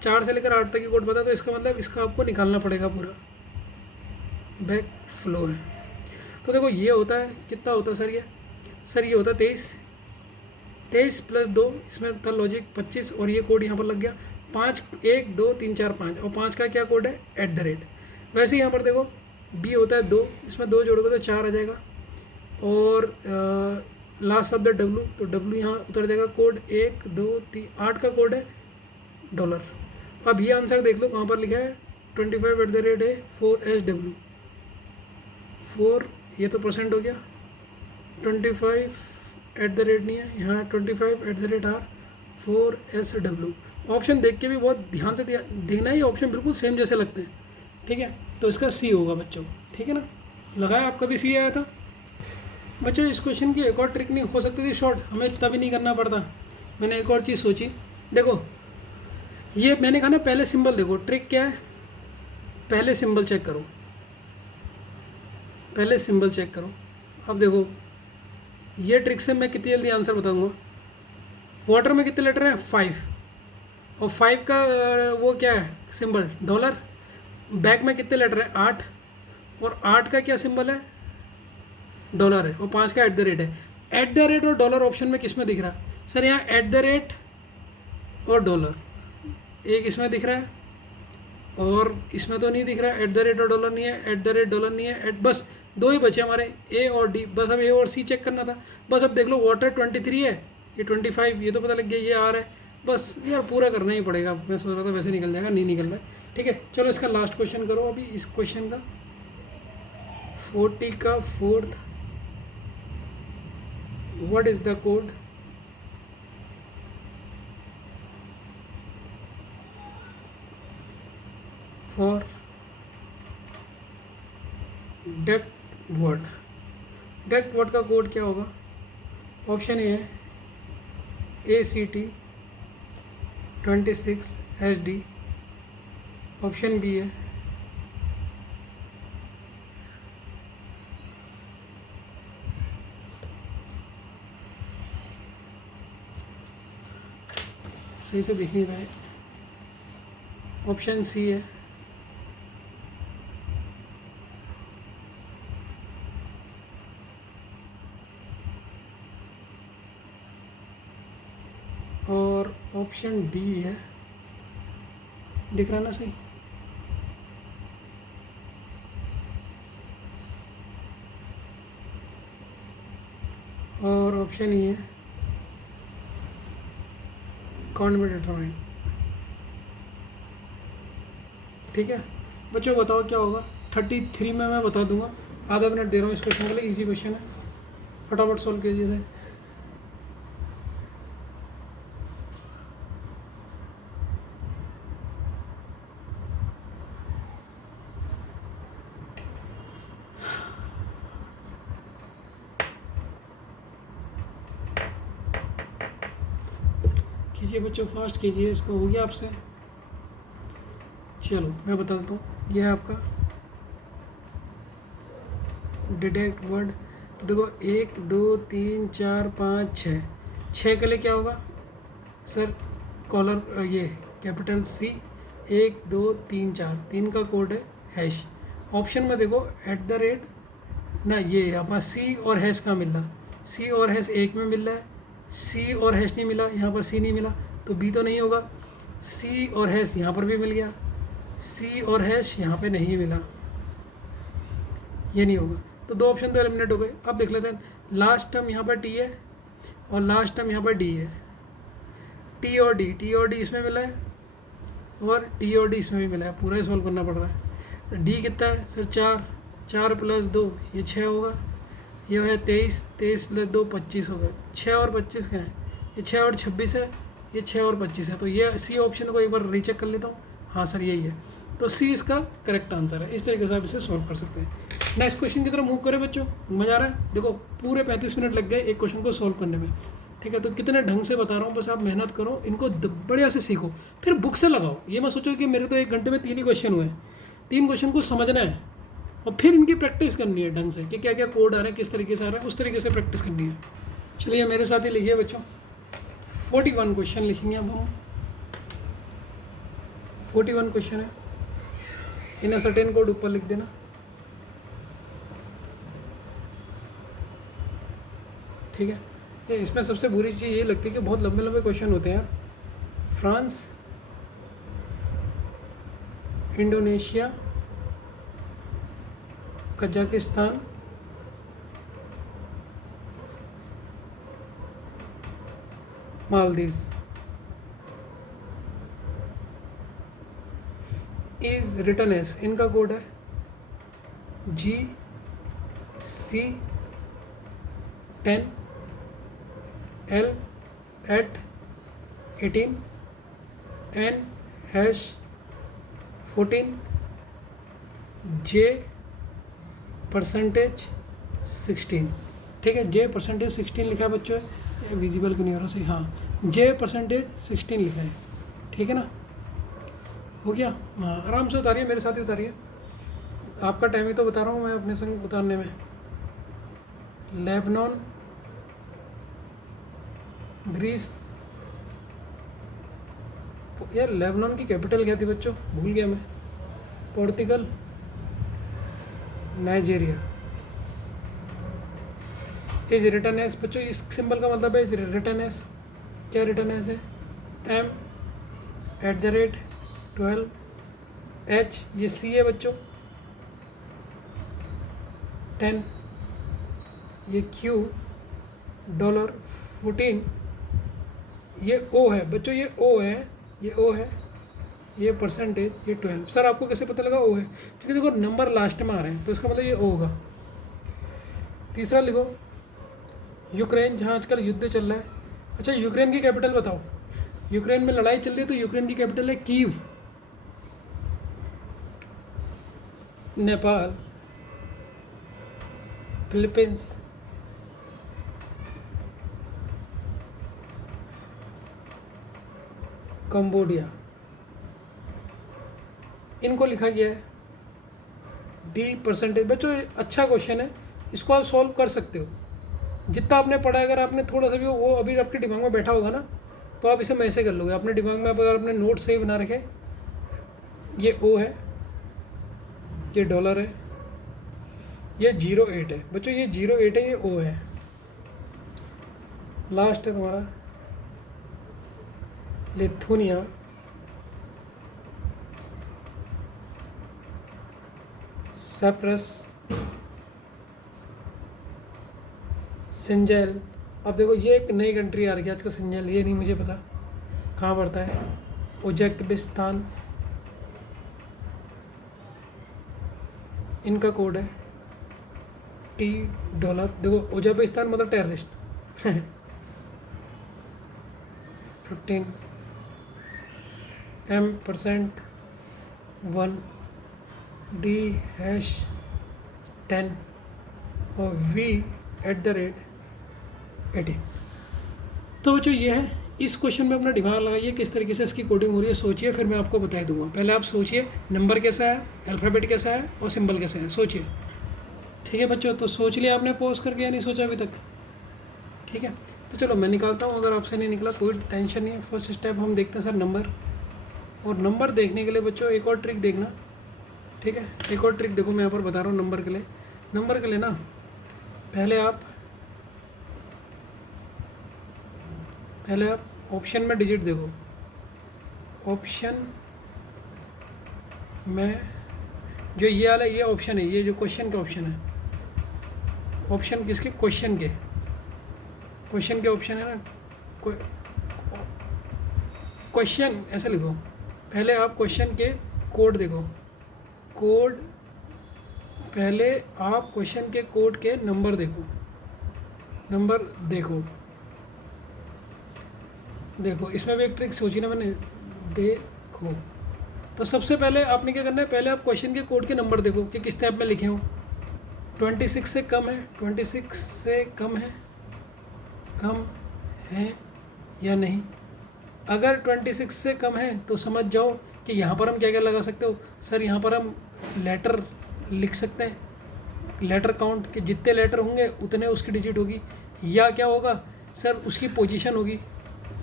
4 से लेकर 8 तक की कोड पता है, तो इसका मतलब इसका आपको निकालना पड़ेगा पूरा, बैक फ्लो है। तो देखो ये होता है, कितना होता है सर ये होता है 23 प्लस 2, इसमें था लॉजिक 25, और ये कोड यहाँ पर लग गया 5 1 2 3 4 5, और 5 का क्या कोड है, एट द रेट। वैसे यहाँ पर देखो बी होता है 2, इसमें 2 जोड़ोगे तो 4 आ जाएगा, और लास्ट शब्द डब्लू, तो डब्लू यहाँ उतर जाएगा। कोड 1 2 3 8 का कोड है डॉलर। अब ये आंसर देख लो कहाँ पर लिखा है, 25 @ 4 ये तो परसेंट हो गया, 25 नहीं है यहाँ, 25 @ R 4SW। ऑप्शन देख के भी बहुत ध्यान से देखना है, ये ऑप्शन बिल्कुल सेम जैसे लगते हैं, ठीक है। तो इसका सी होगा बच्चों, ठीक है ना। लगाया, आपका भी सी आया था बच्चों। इस क्वेश्चन की एक और ट्रिक नहीं हो सकती थी शॉर्ट, हमें तभी नहीं करना पड़ता। मैंने एक और चीज़ सोची, देखो ये मैंने कहा ना पहले सिंबल देखो, ट्रिक क्या है, पहले सिंबल चेक करो, पहले सिंबल चेक करो। अब देखो ये ट्रिक से मैं कितनी जल्दी आंसर बताऊंगा। वाटर में कितने लेटर हैं 5, और 5 का वो क्या है सिंबल डॉलर। बैक में कितने लेटर हैं 8, और 8 का क्या सिंबल है डॉलर है, और 5 का @ है। @ और डॉलर ऑप्शन में किस में दिख रहा है सर, यहाँ @ और डॉलर एक इसमें दिख रहा है, और इसमें तो नहीं दिख रहा है, @ और डॉलर नहीं है, $डॉलर नहीं है, बस दो ही बचे हमारे ए और डी। बस अब ए और सी चेक करना था। बस अब देख लो वाटर 23 है, ये 25, ये तो पता लग गया ये आ रहा है। बस यार पूरा करना ही पड़ेगा, मैं सोच रहा था वैसे निकल जाएगा, नहीं निकल रहा है, ठीक है। चलो इसका लास्ट क्वेश्चन करो अभी, इस क्वेश्चन का 40 का 4th, what is the code for depth word. Depth word का कोड क्या होगा, ऑप्शन ए है ACT 26 SD, ऑप्शन बी है सही से दिख नहीं रहा है, ऑप्शन सी है और ऑप्शन डी है। दिख रहा है ना सही, और ऑप्शन ई है कौन भी डिटरमाइन, ठीक है बच्चों। बताओ क्या होगा 33 में, मैं बता दूंगा, आधा मिनट दे रहा हूँ इस क्वेश्चन के लिए, इजी क्वेश्चन है, फटाफट सॉल्व कीजिए इसे। कीजिए बच्चों, फास्ट कीजिए, इसको हो गया आपसे। चलो मैं बता देता हूँ, यह है आपका डिटेक्ट वर्ड। तो देखो 1 2 3 4 5 6, 6 के लिए क्या होगा सर, कॉलर ये कैपिटल C, 1 2 3 4, 3 का कोड है हैश। ऑप्शन में देखो @ ना, ये अपना C और हैश का मिल रहा, C और हैश एक में मिल रहा है, C और हैश नहीं मिला, यहाँ पर C नहीं मिला, तो B तो नहीं होगा। C और हैश यहाँ पर भी मिल गया, C और हैश यहाँ पे नहीं मिला, ये नहीं होगा। तो दो ऑप्शन तो एलिमिनेट हो गए। अब देख लेते हैं, लास्ट टर्म यहाँ पर T है और लास्ट टर्म यहाँ पर D है। T और D इसमें मिला है, और T और D इसमें भी मिला है, पूरा ही सॉल्व करना पड़ रहा है। तो D कितना है सर 4, 4 + 2 ये 6 होगा, ये है 23, 23 + 2 25 होगा। 6 और 25 क्या है, ये 6 और 26 है, ये 6 और 25 है। तो ये सी ऑप्शन को एक बार रीचेक कर लेता हूँ, हाँ सर यही है, तो सी इसका करेक्ट आंसर है। इस तरीके से आप इसे सॉल्व कर सकते हैं। नेक्स्ट क्वेश्चन की तरफ मूव करें बच्चों, मज़ा आ रहा है। देखो पूरे 35 मिनट लग गए एक क्वेश्चन को सॉल्व करने में, ठीक है। तो कितने ढंग से बता रहा हूँ, बस आप मेहनत करो, इनको बढ़िया से सीखो, फिर बुक से लगाओ। ये मत सोचो कि मेरे तो 1 घंटे में 3 ही क्वेश्चन हुए, 3 क्वेश्चन को समझना है और फिर इनकी प्रैक्टिस करनी है ढंग से, कि क्या क्या कोड आ रहे हैं, किस तरीके से आ रहा है, उस तरीके से प्रैक्टिस करनी है। चलिए मेरे साथ ही लिखिए बच्चों, 41 क्वेश्चन लिखेंगे अब हम। 41 क्वेश्चन है, इन सर्टेन कोड ऊपर लिख देना, ठीक है। ये इसमें सबसे बुरी चीज़ ये लगती है कि बहुत लंबे लंबे क्वेश्चन होते हैं यार। France, Indonesia, Kazakhstan, Maldives is return S, इनका कोड है GC10L@18 N#14 J%16। ठीक है, J%16 लिखा है बच्चों, ये विजिबल क्यों नहीं हो रहा सही, हाँ J%16 लिखा है। ठीक है ना, हो गया। हाँ आराम से उतारिए, मेरे साथ ही उतारिए, आपका टाइम ही तो बता रहा हूँ मैं अपने संग उतारने में। लेबनान, ग्रीस, यार लेबनान की कैपिटल क्या थी बच्चों, भूल गया मैं। Portugal, Nigeria. Is return S बच्चों, इस सिंबल का मतलब है रिटर्न एस। क्या रिटर्न एस है? M@12 H, ये C है बच्चों, 10, ये Q, $14, ये O है बच्चों, ये O है, ये O है, ये परसेंटेज, ये 12। सर आपको कैसे पता लगा O है? क्योंकि देखो नंबर लास्ट में आ रहे हैं, तो इसका मतलब ये O होगा। तीसरा लिखो, यूक्रेन, जहाँ आजकल युद्ध चल रहा है। अच्छा यूक्रेन की कैपिटल बताओ, यूक्रेन में लड़ाई चल रही है तो यूक्रेन की कैपिटल है कीव। नेपाल, फिलीपींस, कंबोडिया, इनको लिखा गया है D%। बच्चों अच्छा क्वेश्चन है, इसको आप सॉल्व कर सकते हो जितना आपने पढ़ा है। अगर आपने थोड़ा सा भी वो अभी आपके दिमाग में बैठा होगा ना, तो आप इसे मैसे कर लोगे अपने दिमाग में। अगर आपने नोट सही बना रखे, ये O है, ये डॉलर है, ये 08 है बच्चों, ये 08 है, ये O है। लास्ट है तुम्हारा लिथुनिया, साइप्रस, सिंजेल। अब देखो ये एक नई कंट्री आ रही है आजकल, सिंजेल, ये नहीं मुझे पता कहाँ पड़ता है। उज्बेकिस्तान, इनका कोड है $T। देखो उज्बेकिस्तान मतलब टेररिस्ट 15 M%1 D#10 और V@18। तो बच्चों ये है, इस क्वेश्चन में अपना दिमाग लगाइए किस तरीके से इसकी कोडिंग हो रही है, सोचिए, फिर मैं आपको बता दूंगा। पहले आप सोचिए नंबर कैसा है, अल्फ़ाबेट कैसा है और सिंबल कैसा है, सोचिए। ठीक है बच्चों, तो सोच लिया आपने पॉज करके या नहीं सोचा अभी तक? ठीक है, तो चलो मैं निकालता हूँ, अगर आपसे नहीं निकला कोई टेंशन नहीं है। फर्स्ट स्टेप हम देखते हैं सर नंबर, और नंबर देखने के लिए बच्चों एक और ट्रिक देखना। ठीक है, एक और ट्रिक देखो, मैं यहाँ पर बता रहा हूँ नंबर के लिए। नंबर के लिए ना पहले आप ऑप्शन में डिजिट देखो, ऑप्शन में जो ये वाला ये ऑप्शन है, ये जो क्वेश्चन का ऑप्शन है, ऑप्शन किसके? क्वेश्चन के ऑप्शन है ना, क्वेश्चन ऐसे लिखो। पहले आप क्वेश्चन के कोड देखो, पहले आप क्वेश्चन के कोड के नंबर देखो। इसमें भी एक ट्रिक सोची ना मैंने, देखो। तो सबसे पहले आपने क्या करना है, पहले आप क्वेश्चन के कोड के नंबर देखो कि किस टाइप में लिखे हों। 26 से कम है, 26 से कम है या नहीं। अगर 26 से कम है तो समझ जाओ कि यहाँ पर हम क्या क्या लगा सकते हो। सर यहाँ पर हम लेटर लिख सकते हैं, लेटर काउंट के जितने लेटर होंगे उतने उसकी डिजिट होगी। या क्या होगा सर, उसकी पोजीशन होगी,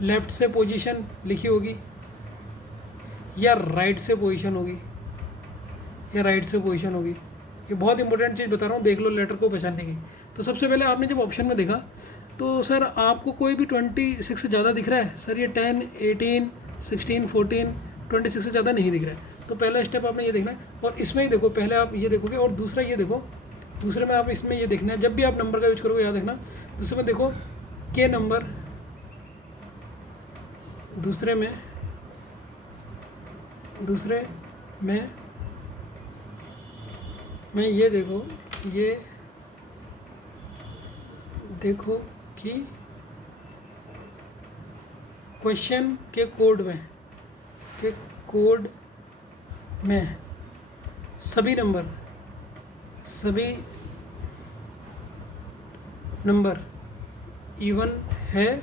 लेफ़्ट से पोजीशन लिखी होगी या राइट से पोजीशन होगी, ये बहुत इंपॉर्टेंट चीज़ बता रहा हूँ, देख लो लेटर को पहचानने की। तो सबसे पहले आपने जब ऑप्शन में देखा तो सर आपको कोई भी 26 से ज़्यादा दिख रहा है? सर ये 10, 18, 16, 14, 26 से ज़्यादा नहीं दिख रहा है। तो पहला स्टेप आपने ये देखना है, और इसमें ही देखो, पहले आप ये देखोगे और दूसरा ये देखो, दूसरे में आप इसमें ये देखना है। जब भी आप नंबर का यूज करोगे याद रखना, दूसरे में देखो के नंबर दूसरे में ये देखो कि क्वेश्चन के कोड में सभी नंबर इवन है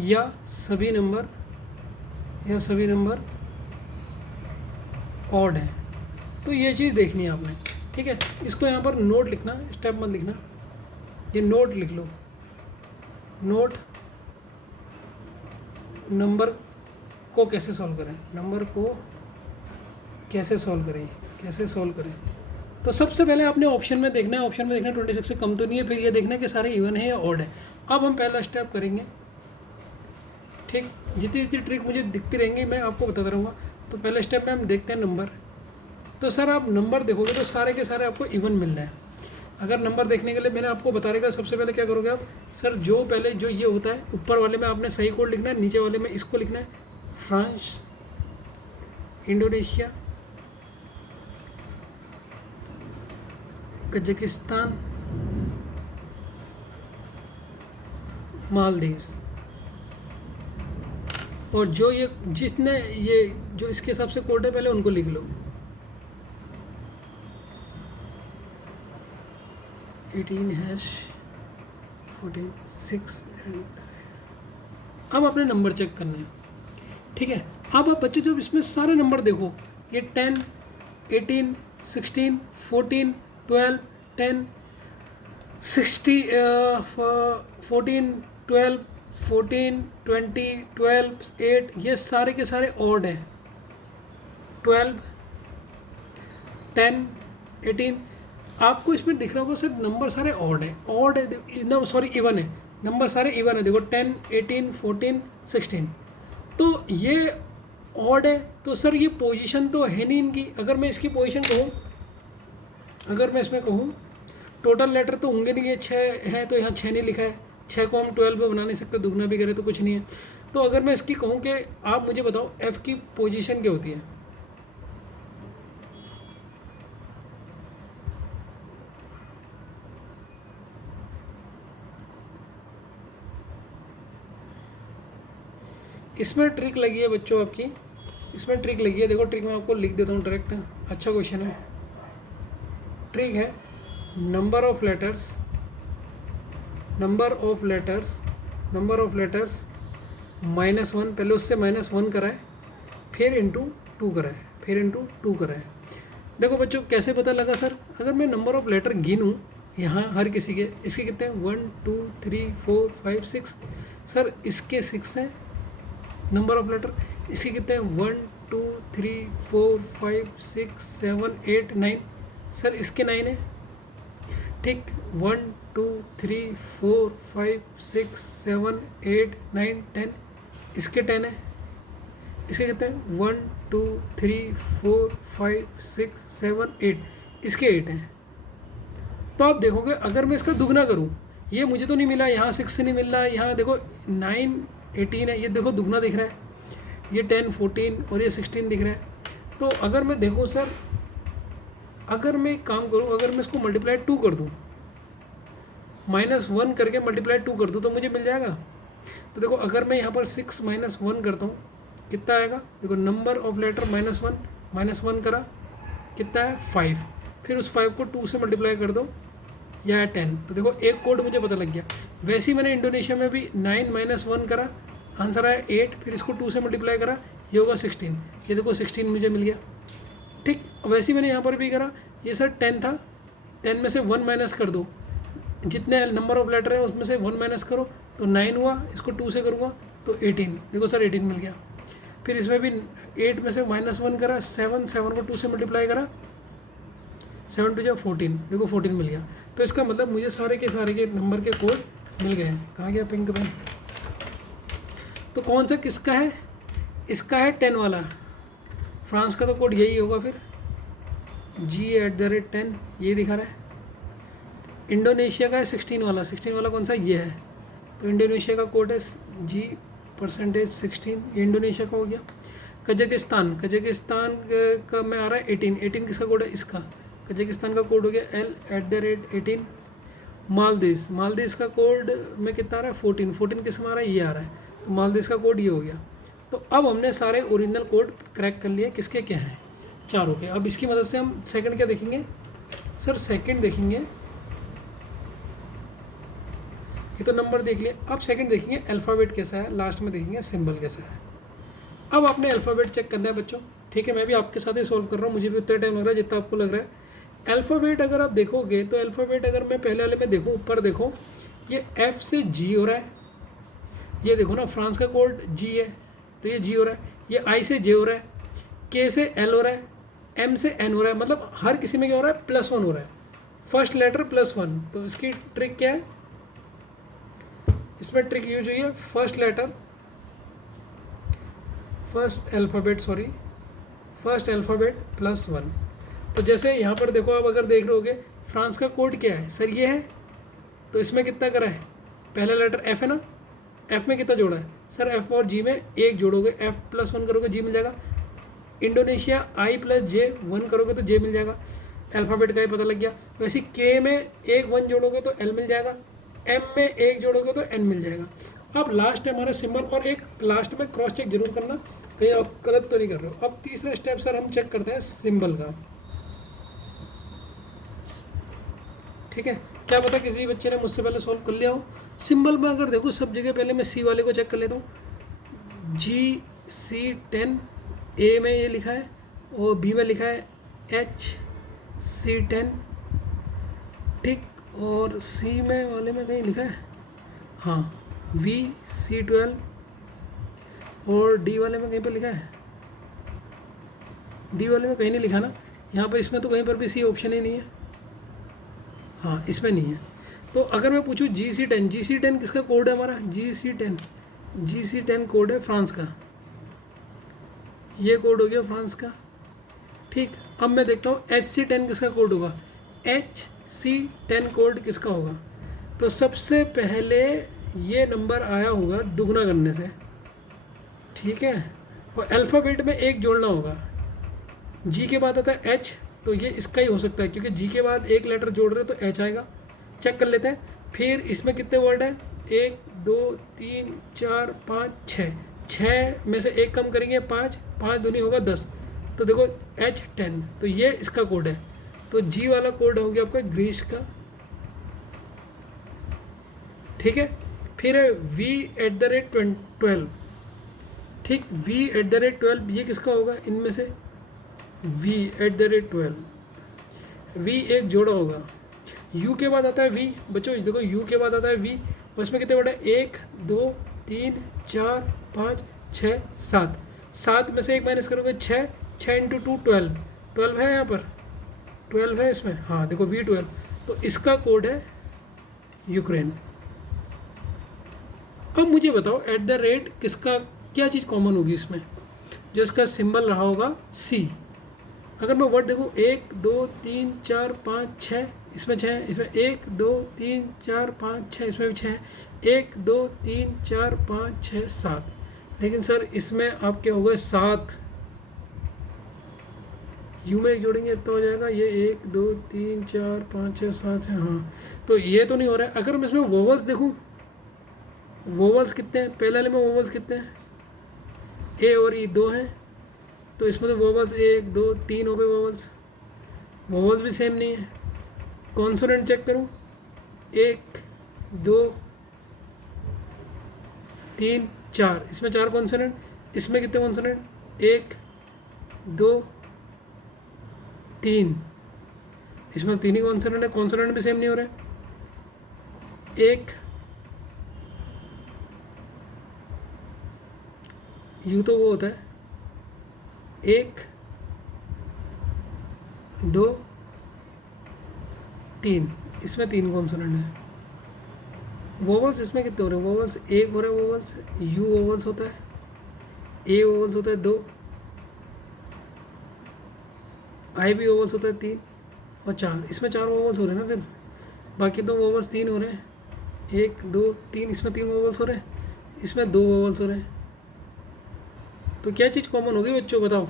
या सभी नंबर ऑड है। तो ये चीज़ देखनी है आपने, ठीक है। इसको यहाँ पर नोट लिखना, स्टेप मत लिखना, ये नोट लिख लो। नोट नंबर को कैसे सॉल्व करें, तो सबसे पहले आपने ऑप्शन में देखना है, 26 से कम तो नहीं है, फिर ये देखना है कि सारे इवन है या ऑड है। अब हम पहला स्टेप करेंगे, ठीक। जितनी ट्रिक मुझे दिखती रहेंगी मैं आपको बताता रहूँगा। तो पहले स्टेप में हम देखते हैं नंबर। तो सर आप नंबर देखोगे तो सारे के सारे आपको इवन मिल रहा है। अगर नंबर देखने के लिए मैंने आपको बता रहेगा, सबसे पहले क्या करोगे आप, सर जो ये होता है ऊपर वाले में आपने सही कोड लिखना है, नीचे वाले में इसको लिखना है। France, Indonesia, Kazakhstan, Maldives. और जो इसके हिसाब से कोड है पहले उनको लिख लो। 18#14 6। अब अपने नंबर चेक करने हैं, ठीक है। अब आप बच्चों जब इसमें सारे नंबर देखो, ये 10, 18, 16, 14, 12, 10, 60, 14, 12, 14, 20, 12, 8, ये सारे के सारे ऑड हैं। 12, 10, 18, आपको इसमें दिख रहा होगा सर नंबर सारे ऑड है, इवन है, नंबर सारे इवन है। देखो 10, 18, 14, 16, तो ये ऑड है। तो सर ये पोजीशन तो है नहीं इनकी। अगर मैं इसकी पोजीशन कहूँ, अगर मैं इसमें कहूँ टोटल लेटर तो होंगे नहीं, ये 6 है तो यहाँ 6 नहीं लिखा है, 6 को हम 12 पे बना नहीं सकते, दुगना भी करें तो कुछ नहीं है। तो अगर मैं इसकी कहूँ कि आप मुझे बताओ एफ़ की पोजीशन क्या होती है, इसमें ट्रिक लगी है बच्चों आपकी, इसमें ट्रिक लगी है। देखो ट्रिक मैं आपको लिख देता हूँ डायरेक्ट, अच्छा क्वेश्चन है। ट्रिक है नंबर ऑफ लेटर्स -1, पहले उससे -1 कराए, फिर इंटू 2 कराए, देखो बच्चों कैसे पता लगा सर, अगर मैं नंबर ऑफ लेटर गिनूँ यहाँ हर किसी के, इसके कितने हैं 1 2 3 4 5 6, सर इसके 6 हैं नंबर ऑफ लेटर, इसके कितने हैं 1 2 3 4 5 6 7 8 9, सर इसके 9 है, ठीक। 1 2 3 4 5 6 7 8 9 10, इसके 10 है, इसके कितने हैं 1 2 3 4 5 6 7 8, इसके 8 हैं। तो आप देखोगे अगर मैं इसका दुगना करूं, ये मुझे तो नहीं मिला, यहाँ 6 से नहीं मिल रहा, यहाँ देखो 9 18 है, ये देखो दुगना दिख रहा है, ये 10 14 और ये 16 दिख रहा है। तो अगर मैं देखूँ सर, अगर मैं एक काम करूँ, अगर मैं इसको मल्टीप्लाई 2 कर दूँ, -1 करके मल्टीप्लाई 2 कर दूँ तो मुझे मिल जाएगा। तो देखो अगर मैं यहाँ पर 6 -1 करता हूँ कितना आएगा, देखो नंबर ऑफ लेटर -1 करा कितना है 5, फिर उस 5 को 2 से मल्टीप्लाई कर दो या 10, तो देखो एक कोड मुझे पता लग गया। वैसे ही मैंने इंडोनेशिया में भी 9 -1 करा, आंसर आया 8, फिर इसको 2 से मल्टीप्लाई करा, ये होगा 16, ये देखो 16 मुझे मिल गया, ठीक। वैसे ही मैंने यहाँ पर भी करा, ये सर 10 था, 10 में से 1 माइनस कर दो, जितने नंबर ऑफ लेटर है उसमें से 1 माइनस करो तो 9 हुआ, इसको 2 से करूँगा तो 18, देखो सर 18 मिल गया। फिर इसमें भी 8 में से -1 करा, 7 को 2 से मल्टीप्लाई करा, 7 2 14, देखो 14 मिल गया। तो इसका मतलब मुझे सारे के नंबर के कोड मिल गए हैं। कहाँ गया पिंक पेन? तो कौन सा किसका है? इसका है 10 वाला, फ्रांस का तो कोड यही होगा फिर, G@10 ये दिखा रहा है। इंडोनेशिया का है 16 वाला, 16 वाला कौन सा? ये है, तो इंडोनेशिया का कोड है परसेंटेज 16, ये इंडोनेशिया का हो गया। कजाकिस्तान का में आ रहा है 18 किसका कोड है, इसका कजाकिस्तान का कोड हो गया L@18। मालदीव का कोड में कितना आ रहा है 14 किसका आ रहा है, ये आ रहा है, तो मालदीव का कोड ये हो गया। तो अब हमने सारे ओरिजिनल कोड क्रैक कर लिए, किसके क्या हैं, चारों के। अब इसकी मदद से हम सेकंड क्या देखेंगे सर, सेकंड देखेंगे, ये तो नंबर देख लिया, अब सेकंड देखेंगे अल्फ़ाबेट कैसा है, लास्ट में देखेंगे सिंबल कैसा है। अब आपने अल्फ़ाबेट चेक करना है बच्चों, ठीक है, मैं भी आपके साथ ही सॉल्व कर रहा हूँ, मुझे भी उतना टाइम लग रहा है जितना आपको लग रहा है। अल्फ़ाबेट अगर आप देखोगे तो अल्फ़ाबेट अगर मैं पहले वाले में देखूँ, ऊपर देखो, ये F से G हो रहा है, ये देखो ना फ्रांस का कोड G है तो ये G हो रहा है, ये I से J हो रहा है, K से L हो रहा है, M से N हो रहा है, मतलब हर किसी में क्या हो रहा है, +1 हो रहा है, फर्स्ट लेटर +1। तो इसकी ट्रिक क्या है, इसमें ट्रिक यूज हुई है फर्स्ट अल्फ़ाबेट +1। तो जैसे यहाँ पर देखो, आप अगर देख रहे होगे फ्रांस का कोड क्या है सर, ये है, तो इसमें कितना करा है, पहला लेटर F है ना, F में कितना जोड़ा है सर, F और G में 1 जोड़ोगे, F +1 करोगे G मिल जाएगा। इंडोनेशिया I + J 1 करोगे तो J मिल जाएगा, अल्फ़ाबेट का ही पता लग गया। वैसे K में 1 1 जोड़ोगे तो L मिल जाएगा, M में 1 जोड़ोगे तो N मिल जाएगा। अब लास्ट है हमारा सिंबल, और एक लास्ट में क्रॉस चेक जरूर करना कहीं आप गलत तो नहीं कर रहे हो। अब तीसरा स्टेप सर हम चेक करते हैं सिंबल का, ठीक है, क्या पता किसी बच्चे ने मुझसे पहले सॉल्व कर लिया हो। सिंबल में अगर देखो सब जगह, पहले मैं सी वाले को चेक कर लेता हूँ, GC10, ए में ये लिखा है और बी में लिखा है HC10, ठीक, और सी में वाले में कहीं लिखा है हाँ VC12, और डी वाले में कहीं पर लिखा है, डी वाले में कहीं नहीं लिखा ना यहाँ पर, इसमें तो कहीं पर भी सी ऑप्शन ही नहीं है, हाँ इसमें नहीं है। तो अगर मैं पूछूँ GC10 किसका कोड है हमारा, GC10 कोड है फ्रांस का, ये कोड हो गया फ्रांस का, ठीक। अब मैं देखता हूँ HC10 किसका कोड होगा, HC10 कोड किसका होगा, तो सबसे पहले ये नंबर आया होगा दुगना करने से, ठीक है, और अल्फ़ाबेट में 1 जोड़ना होगा, G के बाद आता है H, तो ये इसका ही हो सकता है क्योंकि G के बाद 1 लेटर जोड़ रहे तो H आएगा, चेक कर लेते हैं। फिर इसमें कितने वर्ड हैं, 1 2 3 4 5 6 में से 1 कम करेंगे 5 दूनी होगा 10, तो देखो H10, तो ये इसका कोड है। तो G वाला कोड हो गया आपका ग्रीस का, ठीक है। फिर है V@12, ठीक, V@12 ये किसका होगा इनमें से, V@12, V एक जोड़ा होगा। U के बाद आता है V, बच्चों देखो U के बाद आता है V, उसमें कितने वर्ड है, 1 2 3 4 5 6 7 में से 1 माइनस करोगे 6 × 2 12 है, यहाँ पर 12 है इसमें, हाँ देखो V12, तो इसका कोड है यूक्रेन। अब मुझे बताओ @ किसका क्या चीज़ कॉमन होगी इसमें, जो इसका सिंबल रहा होगा C। अगर मैं वर्ड देखूँ 1 2 3 4 5 6, इसमें 6, इसमें 1 2 3 4 5 6, इसमें भी 6, 1 2 3 4 5 6 7, लेकिन सर इसमें आपके हो गए 7, यू में 1 जोड़ेंगे तो हो जाएगा ये 1 2 3 4 5 6 7 है, हाँ तो ये तो नहीं हो रहा है। अगर मैं इसमें वोवल्स देखूँ, वोवल्स कितने हैं, पहले वाले में वोवल्स कितने हैं, ए और ई 2 हैं, तो इसमें तो वोवल्स 1 2 3 हो गए, वोवल्स भी सेम नहीं है। कॉन्सोनेंट चेक करूँ, 1 2 3 4, इसमें 4 कॉन्सोनेंट, इसमें कितने कॉन्सोनेंट, 1 2 3, इसमें 3 ही कॉन्सोनेंट है, कॉन्सोनेंट भी सेम नहीं हो रहा है। 1 यू तो वो होता है, 1 2 3, इसमें 3 कॉन्सोनेंट है। वोवल्स इसमें कितने हो रहे हैं, वोवल्स 1 हो रहा है, वोवल्स यू वोवल्स होता है, ए वोवल्स होता है 2, आई भी वोवल्स होता है 3 और 4, इसमें 4 वोवल्स हो रहे हैं ना, फिर बाकी तो वोवल्स 3 हो रहे हैं, 1 2 3, इसमें 3 वोवल्स हो रहे हैं, इसमें 2 वोवल्स हो रहे हैं, तो क्या चीज़ कॉमन होगी बच्चों, बताओ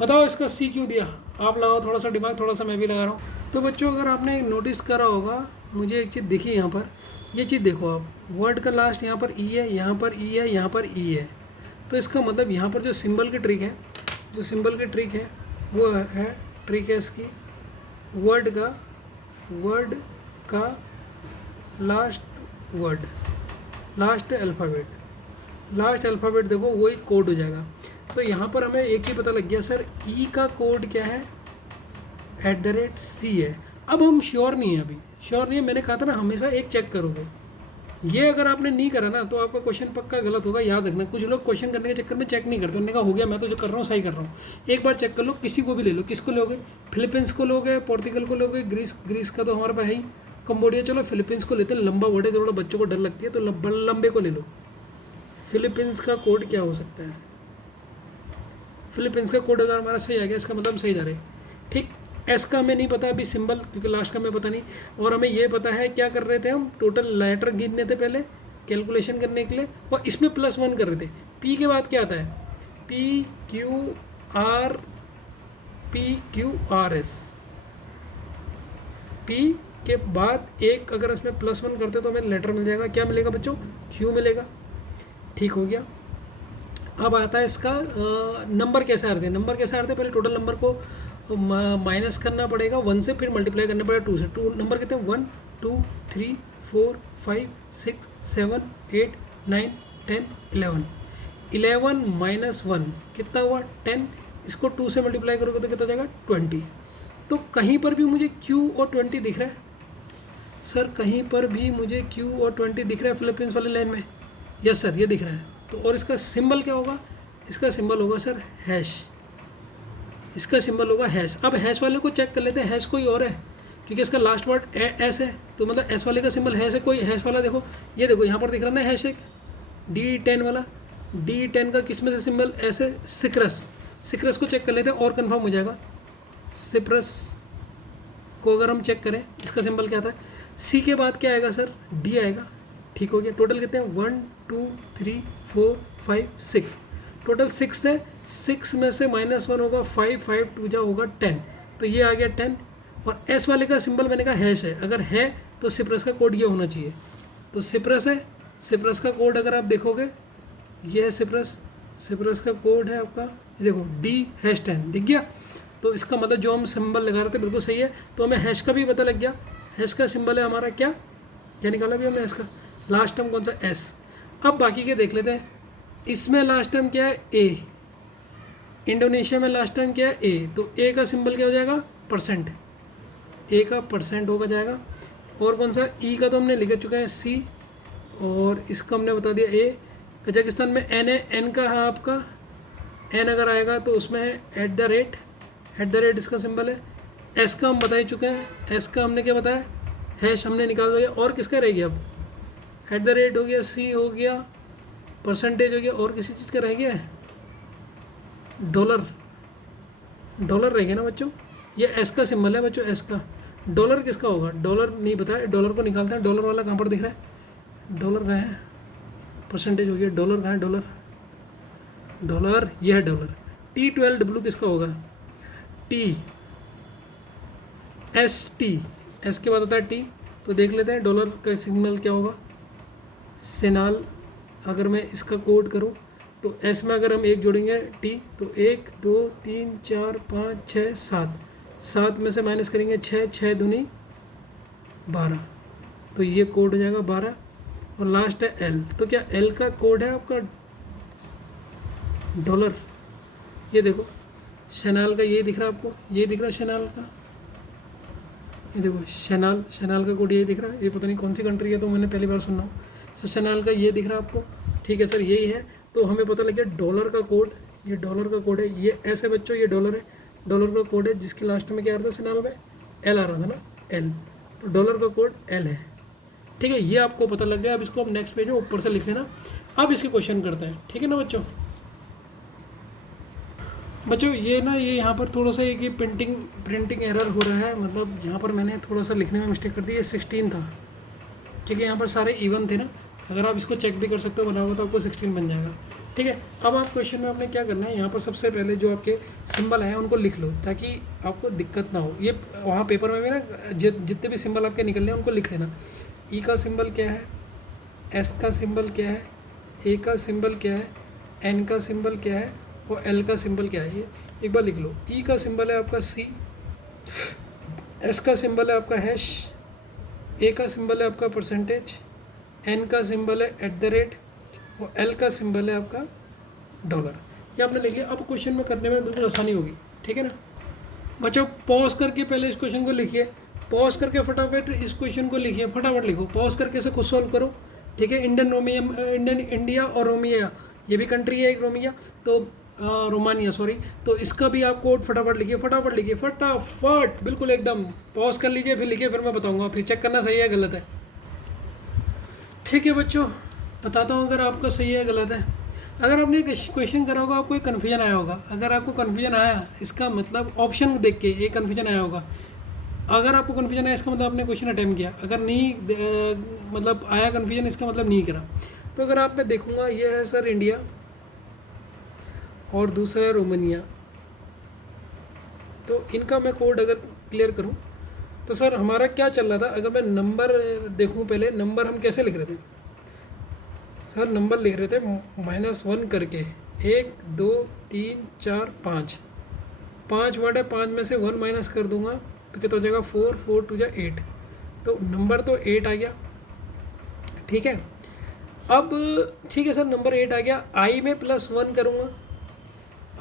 बताओ। इसका सी क्यों दिया, आप लगाओ थोड़ा सा दिमाग, थोड़ा सा मैं भी लगा रहा हूँ। तो बच्चों अगर आपने नोटिस करा होगा, मुझे एक चीज़ दिखी यहाँ पर, ये चीज़ देखो आप, वर्ड का लास्ट यहाँ पर ई है, यहाँ पर ई है, यहाँ पर ई है। तो इसका मतलब यहाँ पर जो सिंबल की ट्रिक है, जो सिंबल की ट्रिक है वो है, ट्रिक है इसकी, वर्ड का लास्ट अल्फ़ाबेट देखो वही कोड हो जाएगा। तो यहाँ पर हमें एक चीज़ पता लग गया सर, ई का कोड क्या है, @C है। अब हम श्योर नहीं है, अभी श्योर नहीं है, मैंने कहा था ना हमेशा एक चेक करोगे। ये अगर आपने नहीं करा ना तो आपका क्वेश्चन पक्का गलत होगा, याद रखना। कुछ लोग क्वेश्चन करने के चक्कर में चेक नहीं करते, उन्होंने कहा हो गया, मैं तो जो कर रहा हूँ सही कर रहा हूँ। एक बार चेक कर लो, किसी को भी ले लो। किसको लोगे, फिलीपींस को लोगे, पोर्तुगल को लोगे, ग्रीस का तो हमारे पास है ही, कंबोडिया, चलो फिलीपींस को लेते हैं, लंबा वर्ड है, थोड़ा बच्चों को डर लगती है, तो लंबे को ले लो। फिलीपींस का कोड क्या हो सकता है, फिलीपींस का कोड अगर हमारा सही आ गया, इसका मतलब हम सही जा रहे हैं, ठीक। एस का हमें नहीं पता अभी सिंबल, क्योंकि लास्ट का हमें पता नहीं। और हमें ये पता है क्या कर रहे थे हम, टोटल लेटर गिनने थे पहले कैलकुलेशन करने के लिए, और इसमें +1 कर रहे थे। पी के बाद क्या आता है, PQRS, पी के बाद एक अगर इसमें +1 करते तो हमें लेटर मिल जाएगा, क्या मिलेगा बच्चों, Q मिलेगा। ठीक हो गया। अब आता है इसका नंबर कैसे आ रहे थे, नंबर कैसे आ रहे थे, पहले टोटल नंबर को माइनस करना पड़ेगा 1 से, फिर मल्टीप्लाई करना पड़ेगा 2 से। 2 नंबर कितने, 1 2 3 4 5 6 7 8 9 10 11 11 - 1 कितना हुआ 10, इसको 2 से मल्टीप्लाई करोगे तो कितना हो जाएगा 20। तो कहीं पर भी मुझे Q और 20 दिख रहा है सर, कहीं पर भी मुझे Q और 20 दिख रहा है फिलीपींस वाले लाइन में, यस सर ये दिख रहा है। तो और इसका सिंबल क्या होगा, इसका सिंबल होगा सर हैश, इसका सिंबल होगा हैश। अब हैश वाले को चेक कर लेते हैं, हैश कोई और है, क्योंकि इसका लास्ट वर्ड एस है, तो मतलब एस वाले का सिंबल हैश है। कोई हैश वाला देखो, ये देखो यहाँ पर दिख रहा है ना हैश, एक D10 वाला, D10 का किस में से सिंबल एस है, सिक्रस को चेक कर लेते हैं और कंफर्म हो जाएगा। सिप्रस को अगर हम चेक करें, इसका सिंबल क्या था, सी के बाद क्या आएगा सर, डी आएगा। ठीक हो गया। टोटल कितने हैं, 1 2 3 4 5 6, टोटल 6 है। 6 में से -1 होगा 5, 5 2 जा होगा 10, तो ये आ गया 10। और एस वाले का सिंबल मैंने कहा हैश है, अगर है तो सिप्रस का कोड ये होना चाहिए। तो सिप्रस है, सिप्रस का कोड अगर आप देखोगे ये है सिप्रस का कोड है आपका, ये देखो D#10 दिख गया। तो इसका मतलब जो हम सिंबल लगा रहे थे बिल्कुल सही है। तो हमें हैश का भी पता लग गया, हैश का सिंबल है हमारा क्या निकाला भी हमने, हैश का लास्ट टर्म कौन सा, एस। अब बाकी के देख लेते हैं। इसमें लास्ट टर्म क्या है, ए। इंडोनेशिया में लास्ट टर्म क्या है, ए। तो ए का सिंबल क्या हो जाएगा, %, ए का % होगा जाएगा। और कौन सा, ई का तो हमने लिख चुका है सी, और इसका हमने बता दिया ए। कजाकिस्तान में एन है, एन का है आपका, एन अगर आएगा तो उसमें है @ इसका सिंबल है। एस का हम बता ही चुके हैं, एस का हमने क्या बताया, हैश हमने निकाल दिया। और किसका रह गया अब, @ हो गया, सी हो गया, % हो गया, और किसी चीज़ का रह गया है, डॉलर रह गया ना बच्चों। ये एस का सिंबल है बच्चों, एस का। डॉलर किसका होगा, डॉलर नहीं बताया, डॉलर को निकालते हैं। डॉलर वाला कहाँ पर दिख रहा है, डॉलर कहाँ है, % हो गया, डॉलर कहाँ है, डॉलर ये है डॉलर। T12W किसका होगा, एस के बाद आता है टी। तो देख लेते हैं डॉलर का सिग्नल क्या होगा, सेनाल। अगर मैं इसका कोड करूं तो एस में अगर हम 1 जोड़ेंगे टी, तो 1 2 3 4 5 6 7, 7 में से माइनस करेंगे 6, 6 दूनी 12, तो ये कोड हो जाएगा 12। और लास्ट है एल, तो क्या एल का कोड है आपका डॉलर। ये देखो शनाल का ये दिख रहा है आपको, ये दिख रहा है शनाल का, ये देखो शनाल का कोड ये दिख रहा है। ये पता नहीं कौन सी कंट्री है, तो मैंने पहली बार सुना हूँ। सो शनाल का ये दिख रहा है आपको, ठीक है सर यही है। तो हमें पता लग गया डॉलर का कोड, ये डॉलर का कोड है, ये ऐसे बच्चों ये डॉलर है, डॉलर का कोड है जिसके लास्ट में क्या आ रहा था शनाल में, एल आ रहा था ना, एल। तो डॉलर का कोड एल है, ठीक है। ये आपको पता लग गया। अब इसको हम नेक्स्ट पेज में ऊपर से लिख लेना। अब इसके क्वेश्चन करते हैं, ठीक है ना बच्चों। ये ना ये यहाँ पर थोड़ा सा एक ये प्रिंटिंग एरर हो रहा है, मतलब यहाँ पर मैंने थोड़ा सा लिखने में मिस्टेक कर दी। ये 16 था, ठीक है, यहाँ पर सारे इवन थे ना, अगर आप इसको चेक भी कर सकते हो बनाओगे तो आपको 16 बन जाएगा। ठीक है, अब आप क्वेश्चन में आपने क्या करना है, यहाँ पर सबसे पहले जो आपके सिंबल हैं उनको लिख लो ताकि आपको दिक्कत ना हो। ये वहाँ पेपर में भी ना जितने भी सिंबल आपके निकलने हैं उनको लिख लेना। ई का सिंबल क्या है, एस का सिंबल क्या है, ए का सिंबल क्या है, एन का सिंबल क्या है और एल का सिंबल क्या है, ये एक बार लिख लो। ई का सिंबल है आपका सी, एस का सिंबल है आपका हैश, ए का सिंबल है आपका परसेंटेज, एन का सिंबल है @ और एल का सिंबल है आपका $। ये आपने लिख लिया। अब क्वेश्चन में करने में बिल्कुल आसानी होगी। ठीक है ना बच्चों, पॉज करके पहले इस क्वेश्चन को लिखिए, पॉज करके फटाफट इस क्वेश्चन को लिखिए, फटाफट लिखो, पॉज करके इसे खुद सॉल्व करो। ठीक है, इंडिया और रोमिया, ये भी कंट्री है एक रोमिया, तो रोमानिया सॉरी, तो इसका भी आप कोड फटाफट लिखिए, फटाफट लिखिए, फटाफट बिल्कुल एकदम पॉज कर लीजिए, फिर लिखिए, फिर मैं बताऊंगा, फिर चेक करना सही है गलत है। ठीक है बच्चों, बताता हूँ अगर आपका सही है गलत है। अगर आपने क्वेश्चन करा होगा आपको एक कन्फ्यूजन आया होगा, अगर आपको कन्फ्यूजन आया इसका मतलब ऑप्शन देख के एक कन्फ्यूजन आया होगा, अगर आपको कन्फ्यूजन आया इसका मतलब आपने क्वेश्चन अटैम्प्ट किया, अगर नहीं मतलब आया कन्फ्यूजन इसका मतलब नहीं करा। तो अगर आप मैं देखूँगा ये है सर इंडिया और दूसरा है रोमानिया, तो इनका मैं कोड अगर क्लियर करूँ तो सर हमारा क्या चल रहा था, अगर मैं नंबर देखूँ पहले, नंबर हम कैसे लिख रहे थे सर, नंबर लिख रहे थे -1 करके, 1 2 3 4 5, 5 वर्ड है, 5 में से 1 माइनस कर दूंगा तो कितना हो जाएगा 4, 4 2 जा 8, तो नंबर तो 8 आ गया। ठीक है, अब ठीक है सर नंबर 8 आ गया, आई में +1 करूँगा,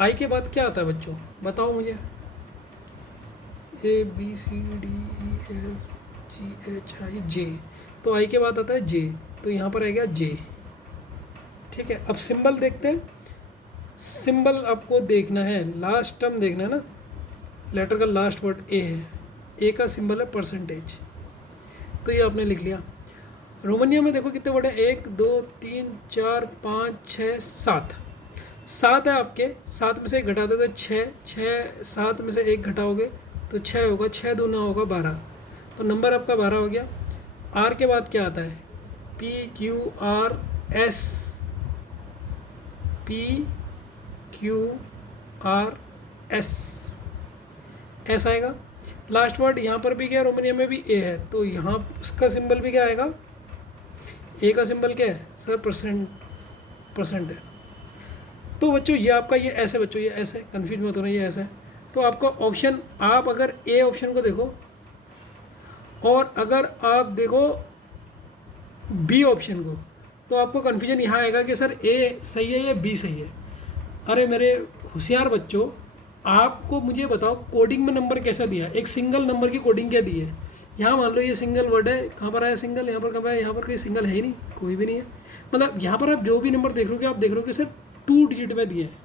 आई के बाद क्या आता है बच्चों बताओ मुझे, ABCDEFGHIJ, तो आई के बाद आता है जे, तो यहाँ पर आ गया जे। ठीक है, अब सिंबल देखते हैं, सिंबल आपको देखना है, लास्ट टर्म देखना है ना, लेटर का लास्ट वर्ड ए है, ए का सिंबल है परसेंटेज, तो ये आपने लिख लिया। रोमानिया में देखो कितने वर्ड है, 1 2 3 4 5 6 7, 7 है आपके, 7 में से 1 घटा दोगे 6, 7 में से 1 घटाओगे तो 6 होगा, 6 दूना होगा 12, तो नंबर आपका 12 हो गया। आर के बाद क्या आता है, PQRS, PQRS ऐसा आएगा। लास्ट वर्ड यहाँ पर भी क्या है, रोमानिया में भी ए है, तो यहाँ इसका सिंबल भी क्या आएगा, ए का सिंबल क्या है सर परसेंट है। तो बच्चों ये आपका ये ऐसे, बच्चों ये ऐसे कन्फ्यूज मत होना, ये ऐसे है। तो आपका ऑप्शन, आप अगर ए ऑप्शन को देखो और अगर आप देखो बी ऑप्शन को, तो आपको कन्फ्यूजन यहाँ आएगा कि सर ए सही है या बी सही है। अरे मेरे होशियार बच्चों, आपको मुझे बताओ कोडिंग में नंबर कैसा दिया, एक सिंगल नंबर की कोडिंग क्या दी है। यहाँ मान लो ये सिंगल वर्ड है, कहाँ पर आया सिंगल, यहाँ पर कहाँ आया, यहाँ पर कोई सिंगल है ही नहीं, कोई भी नहीं है। मतलब यहाँ पर आप जो भी नंबर देख रहे हो, आप देख रहे हो कि सर 2 डिजिट में दिए हैं,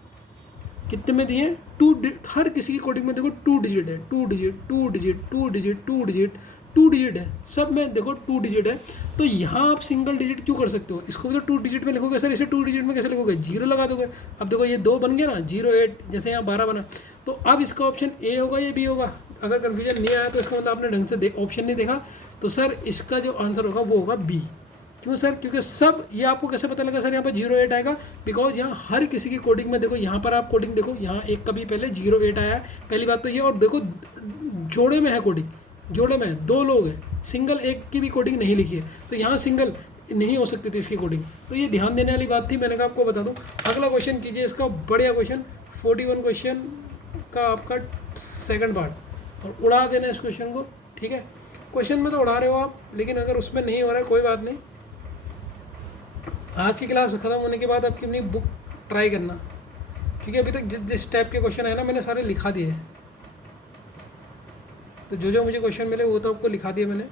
कितने में दिए हैं 2, हर किसी की कोडिंग में देखो 2 डिजिट है, 2 digit 2 digit 2 digit 2 digit 2 digit है, सब में देखो 2 डिजिट है। तो यहाँ आप सिंगल डिजिट क्यों कर सकते हो, इसको भी तो 2 डिजिट में लिखोगे सर, इसे 2 डिजिट में कैसे लिखोगे, 0 लगा दोगे। अब देखो ये 2 बन गया ना, 0 8, जैसे यहाँ 12 बना, तो अब इसका ऑप्शन ए होगा या बी होगा। अगर कन्फ्यूजन नहीं आया तो इसका मतलब आपने ढंग से ऑप्शन नहीं देखा, तो सर इसका जो आंसर होगा वो होगा बी। क्यों सर, क्योंकि सब ये आपको कैसे पता लगा सर यहाँ पर 08 आएगा, बिकॉज यहाँ हर किसी की कोडिंग में देखो, यहाँ पर आप कोडिंग देखो, यहाँ एक का भी पहले 08 आया है, पहली बात तो ये। और देखो जोड़े में है कोडिंग, जोड़े में है, 2 लोग हैं, सिंगल एक की भी कोडिंग नहीं लिखी है, तो यहाँ सिंगल नहीं हो सकती थी इसकी कोडिंग, तो ये ध्यान देने वाली बात थी, मैंने कहा आपको बता दूँ। अगला क्वेश्चन कीजिए इसका, बढ़िया क्वेश्चन 41 क्वेश्चन का आपका सेकंड पार्ट, और उड़ा देना इस क्वेश्चन को। ठीक है, क्वेश्चन में तो उड़ा रहे हो आप, लेकिन अगर उसमें नहीं हो रहा है कोई बात नहीं, आज की क्लास ख़त्म होने के बाद आपकी अपनी बुक ट्राई करना, क्योंकि अभी तक जिस टाइप के क्वेश्चन है ना मैंने सारे लिखा दिए हैं, तो जो जो मुझे क्वेश्चन मिले वो तो आपको लिखा दिए मैंने।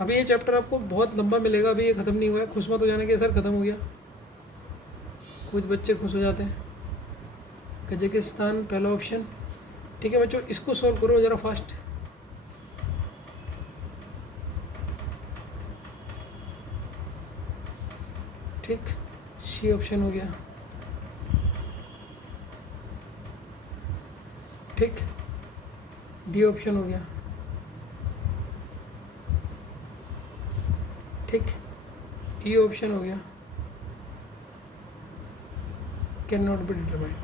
अभी ये चैप्टर आपको बहुत लंबा मिलेगा, अभी ये ख़त्म नहीं हुआ है, खुश मत हो जाने के सर ख़त्म हो गया, कुछ बच्चे खुश हो जाते हैं। कजाकिस्तान पहला ऑप्शन, ठीक है बच्चों, इसको सॉल्व करो ज़रा फास्ट। ठीक, सी ऑप्शन हो गया, ठीक, डी ऑप्शन हो गया, ठीक, ये ऑप्शन हो गया, कैन नॉट बी डिटरमाइंड।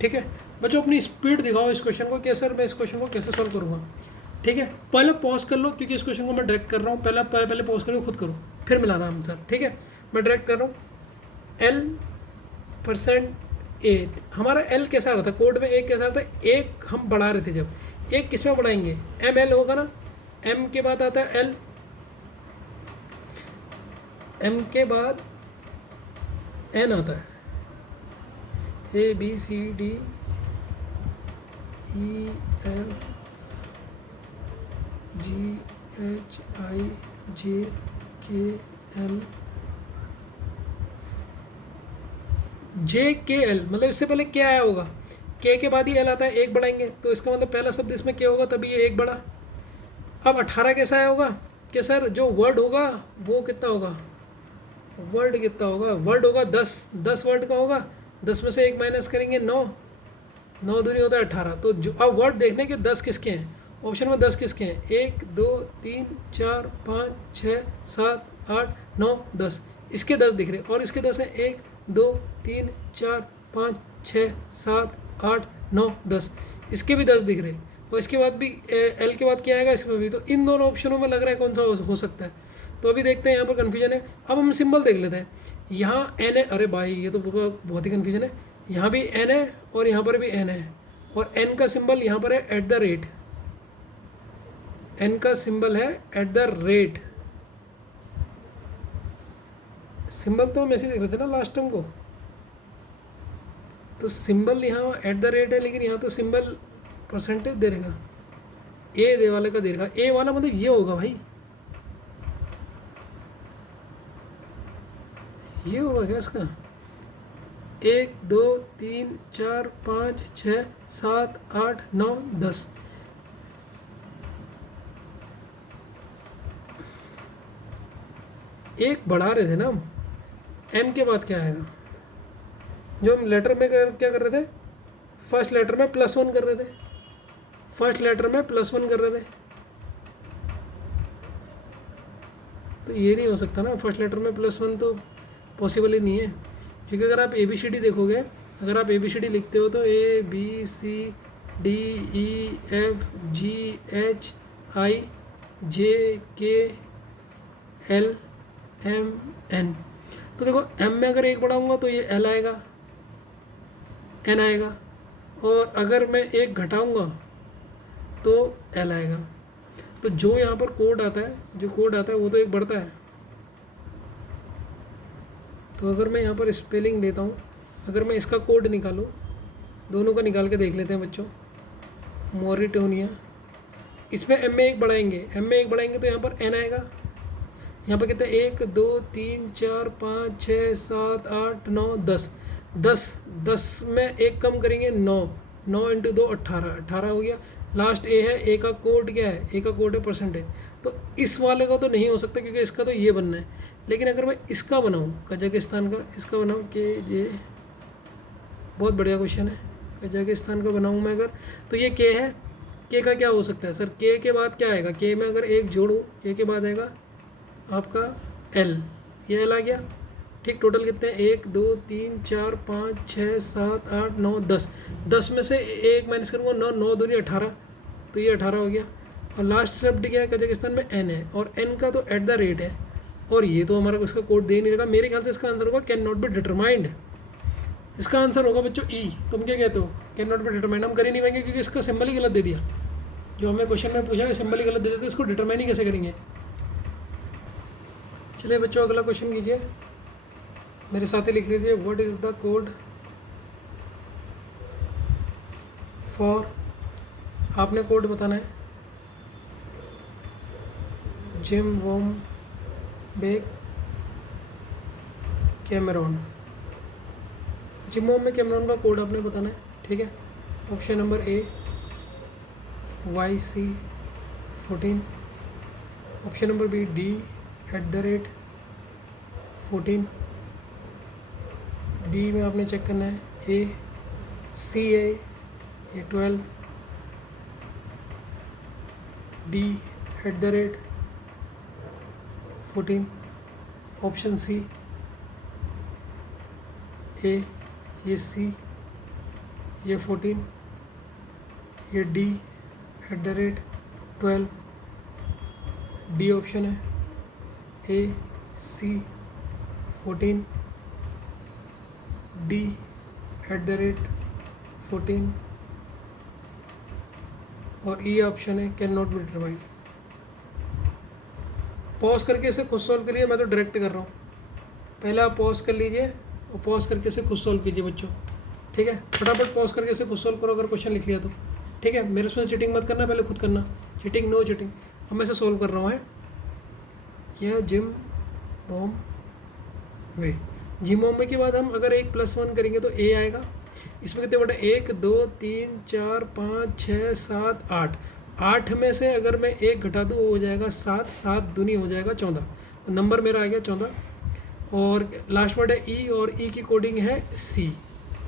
ठीक है बच्चों, अपनी स्पीड दिखाओ इस क्वेश्चन को, कैसे मैं इस क्वेश्चन को कैसे सॉल्व करूँगा। ठीक है, पहले पॉज कर लो क्योंकि इस क्वेश्चन को मैं डायरेक्ट कर रहा हूँ, पहले पॉज करो, खुद करो, फिर मिलाना आंसर। ठीक है, मैं डायरेक्ट कर रहा हूँ। L% हमारा L कैसा आता था कोड में, एक कैसा आता है, एक हम बढ़ा रहे थे, जब एक किस में बढ़ाएंगे, ML होगा ना, M के बाद आता है L, M के बाद N आता है, ABCDEF GHIJKL JKL, मतलब इससे पहले क्या आया होगा, K के बाद ही L आता है, एक बढ़ाएंगे तो इसका मतलब पहला शब्द इसमें क्या होगा, तभी ये एक बढ़ा। अब 18 कैसा आया होगा कि सर जो वर्ड होगा वो कितना होगा, वर्ड कितना होगा, वर्ड होगा 10 वर्ड का होगा, 10 में से एक माइनस करेंगे 9, 9 दूनी होता है 18। तो जो अब वर्ड देखने के 10 किसके हैं, ऑप्शन में 10 किसके हैं, 1 2 3 4 5 6 7 8 9 10, इसके 10 दिख रहे और इसके 10 हैं, 1 2 3 4 5 6 7 8 9 10, इसके भी 10 दिख रहे, और इसके बाद भी एल के बाद क्या आएगा इसमें भी, तो इन दोनों ऑप्शनों में लग रहा है कौन सा हो सकता है। तो अभी देखते हैं, यहाँ पर कन्फ्यूजन है। अब हम सिंबल देख लेते हैं, यहाँ एन है, अरे भाई ये तो पूरा बहुत ही कन्फ्यूजन है, यहाँ भी एन है और यहाँ पर भी एन है, और एन का सिंबल यहाँ पर है @, एन का सिंबल है @। सिंबल तो हम ऐसे देख रहे थे ना लास्ट टाइम को, तो सिंबल यहाँ @ है, लेकिन यहाँ तो सिंबल परसेंटेज दे रहेगा, ए दे वाले का दे रहेगा, ए वाला मतलब ये होगा भाई, ये होगा क्या इसका, 1 2 3 4 5 6 7 8 9 10, एक बढ़ा रहे थे ना हम, एम के बाद क्या आएगा, जो हम लेटर में क्या कर रहे थे, फर्स्ट लेटर में +1 कर रहे थे, फर्स्ट लेटर में +1 कर रहे थे, तो ये नहीं हो सकता ना, फर्स्ट लेटर में +1 तो पॉसिबल ही नहीं है, क्योंकि अगर आप ABCD देखोगे, अगर आप ABCD लिखते हो तो ABCDEFGHIJKLMN, तो देखो M में अगर एक बढ़ाऊंगा तो ये L आएगा, N आएगा, और अगर मैं एक घटाऊंगा तो L आएगा। तो जो यहाँ पर कोड आता है, जो कोड आता है वो तो एक बढ़ता है। तो अगर मैं यहाँ पर स्पेलिंग देता हूँ, अगर मैं इसका कोड निकालूँ, दोनों का निकाल के देख लेते हैं बच्चों, मॉरिटोनिया, इसमें M में एक बढ़ाएंगे, M में एक बढ़ाएंगे तो यहाँ पर N आएगा, यहाँ पर कितना 1 2 3 4 5 6 7 8 9 10, 10 में एक कम करेंगे 9, 9 × 2 18 हो गया, लास्ट ए है, ए का कोड क्या है, ए का कोड है परसेंटेज, तो इस वाले का तो नहीं हो सकता क्योंकि इसका तो ये बनना है, लेकिन अगर मैं इसका बनाऊँ, कजाकिस्तान का इसका बनाऊँ, कि ये बहुत बढ़िया क्वेश्चन है, कजाकिस्तान का बनाऊँ मैं अगर, तो ये के है, के का क्या हो सकता है सर, के के बाद क्या आएगा, के में अगर एक जोड़ूँ, के बाद आएगा आपका एल, ये एल आ गया, ठीक, टोटल कितने हैं 1 2 3 4 5 6 7 8 9 10, 10 में से एक माइनस करूँगा 9, 9 दूनी 18, तो ये 18 हो गया, और लास्ट शब्द क्या है कजाकिस्तान में, एन है, और एन का तो @ है, और ये तो हमारा इसका कोड दे नहीं रहेगा, मेरे ख्याल से इसका आंसर होगा कैन नॉट बी डिटरमाइंड, इसका आंसर होगा बच्चों ई। तुम क्या कहते हो, कैन नॉट बी डिटरमाइंड हम कर ही नहीं पाएंगे क्योंकि इसका सिंबल ही गलत दे दिया, जो हमें क्वेश्चन में पूछा है सिंबल ही गलत दे देते, इसको डिटरमाइन ही कैसे करेंगे। चलिए बच्चों अगला क्वेश्चन कीजिए, मेरे साथ ही लिख लीजिए, what is the code for, आपने कोड बताना है, जिम वोम बेक कैमरॉन, जिमोम में कैमरॉन का कोड आपने बताना है, ठीक है। Option number A YC14, option number B D@14, D में आपने चेक करना है CA ये 12, D@ 14, ऑप्शन सी ए, ये सी, ये 14, ये डी @12, डी ऑप्शन है, ए सी 14, डी @14 और ई ऑप्शन है can not be determined. Pause करके इसे खुद सॉल्व करिए, मैं तो डायरेक्ट कर रहा हूँ। पहले आप पॉज कर लीजिए और पॉज करके इसे खुद सॉल्व कीजिए बच्चों, ठीक है। फटाफट पॉज करके इसे खुद सॉल्व करो अगर क्वेश्चन लिख लिया तो, ठीक है। मेरे उसमें चीटिंग मत करना, पहले खुद करना। Cheating no cheating. अब मैं इसे सॉल्व कर रहा हूँ। यह Jim Bombay, Jim Bombay के बाद हम अगर 1+1 करेंगे तो ए आएगा। इसमें कितने बटे 1 2 3 4 5 6 7 8, 8 में से अगर मैं 1 घटा दूँ हो जाएगा 7, 7 दूनी हो जाएगा 14, नंबर मेरा आ गया 14। और लास्ट वर्ड है ई और ई की कोडिंग है सी,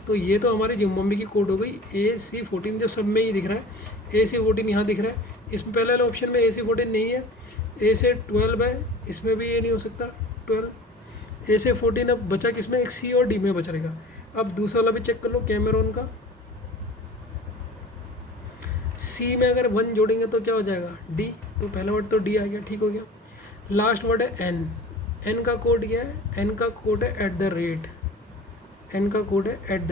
तो ये तो हमारी जिम बॉम्बे की कोड हो गई AC14, जो सब में ही दिख रहा है। AC14 यहाँ दिख रहा है, इसमें पहले वाले ऑप्शन में AC14 नहीं है, ए से 12 है, इसमें भी ये नहीं हो सकता 12, ए से 14। अब बचा किसमें, एक सी और डी में बच रहेगा। अब दूसरा वाला भी चेक कर लो कैमरॉन का, सी में अगर 1 जोड़ेंगे तो क्या हो जाएगा डी, तो पहला वर्ड तो डी आ गया, ठीक हो गया। लास्ट वर्ड है एन, एन का कोड क्या है, एन का कोड है @, एन का कोड है @।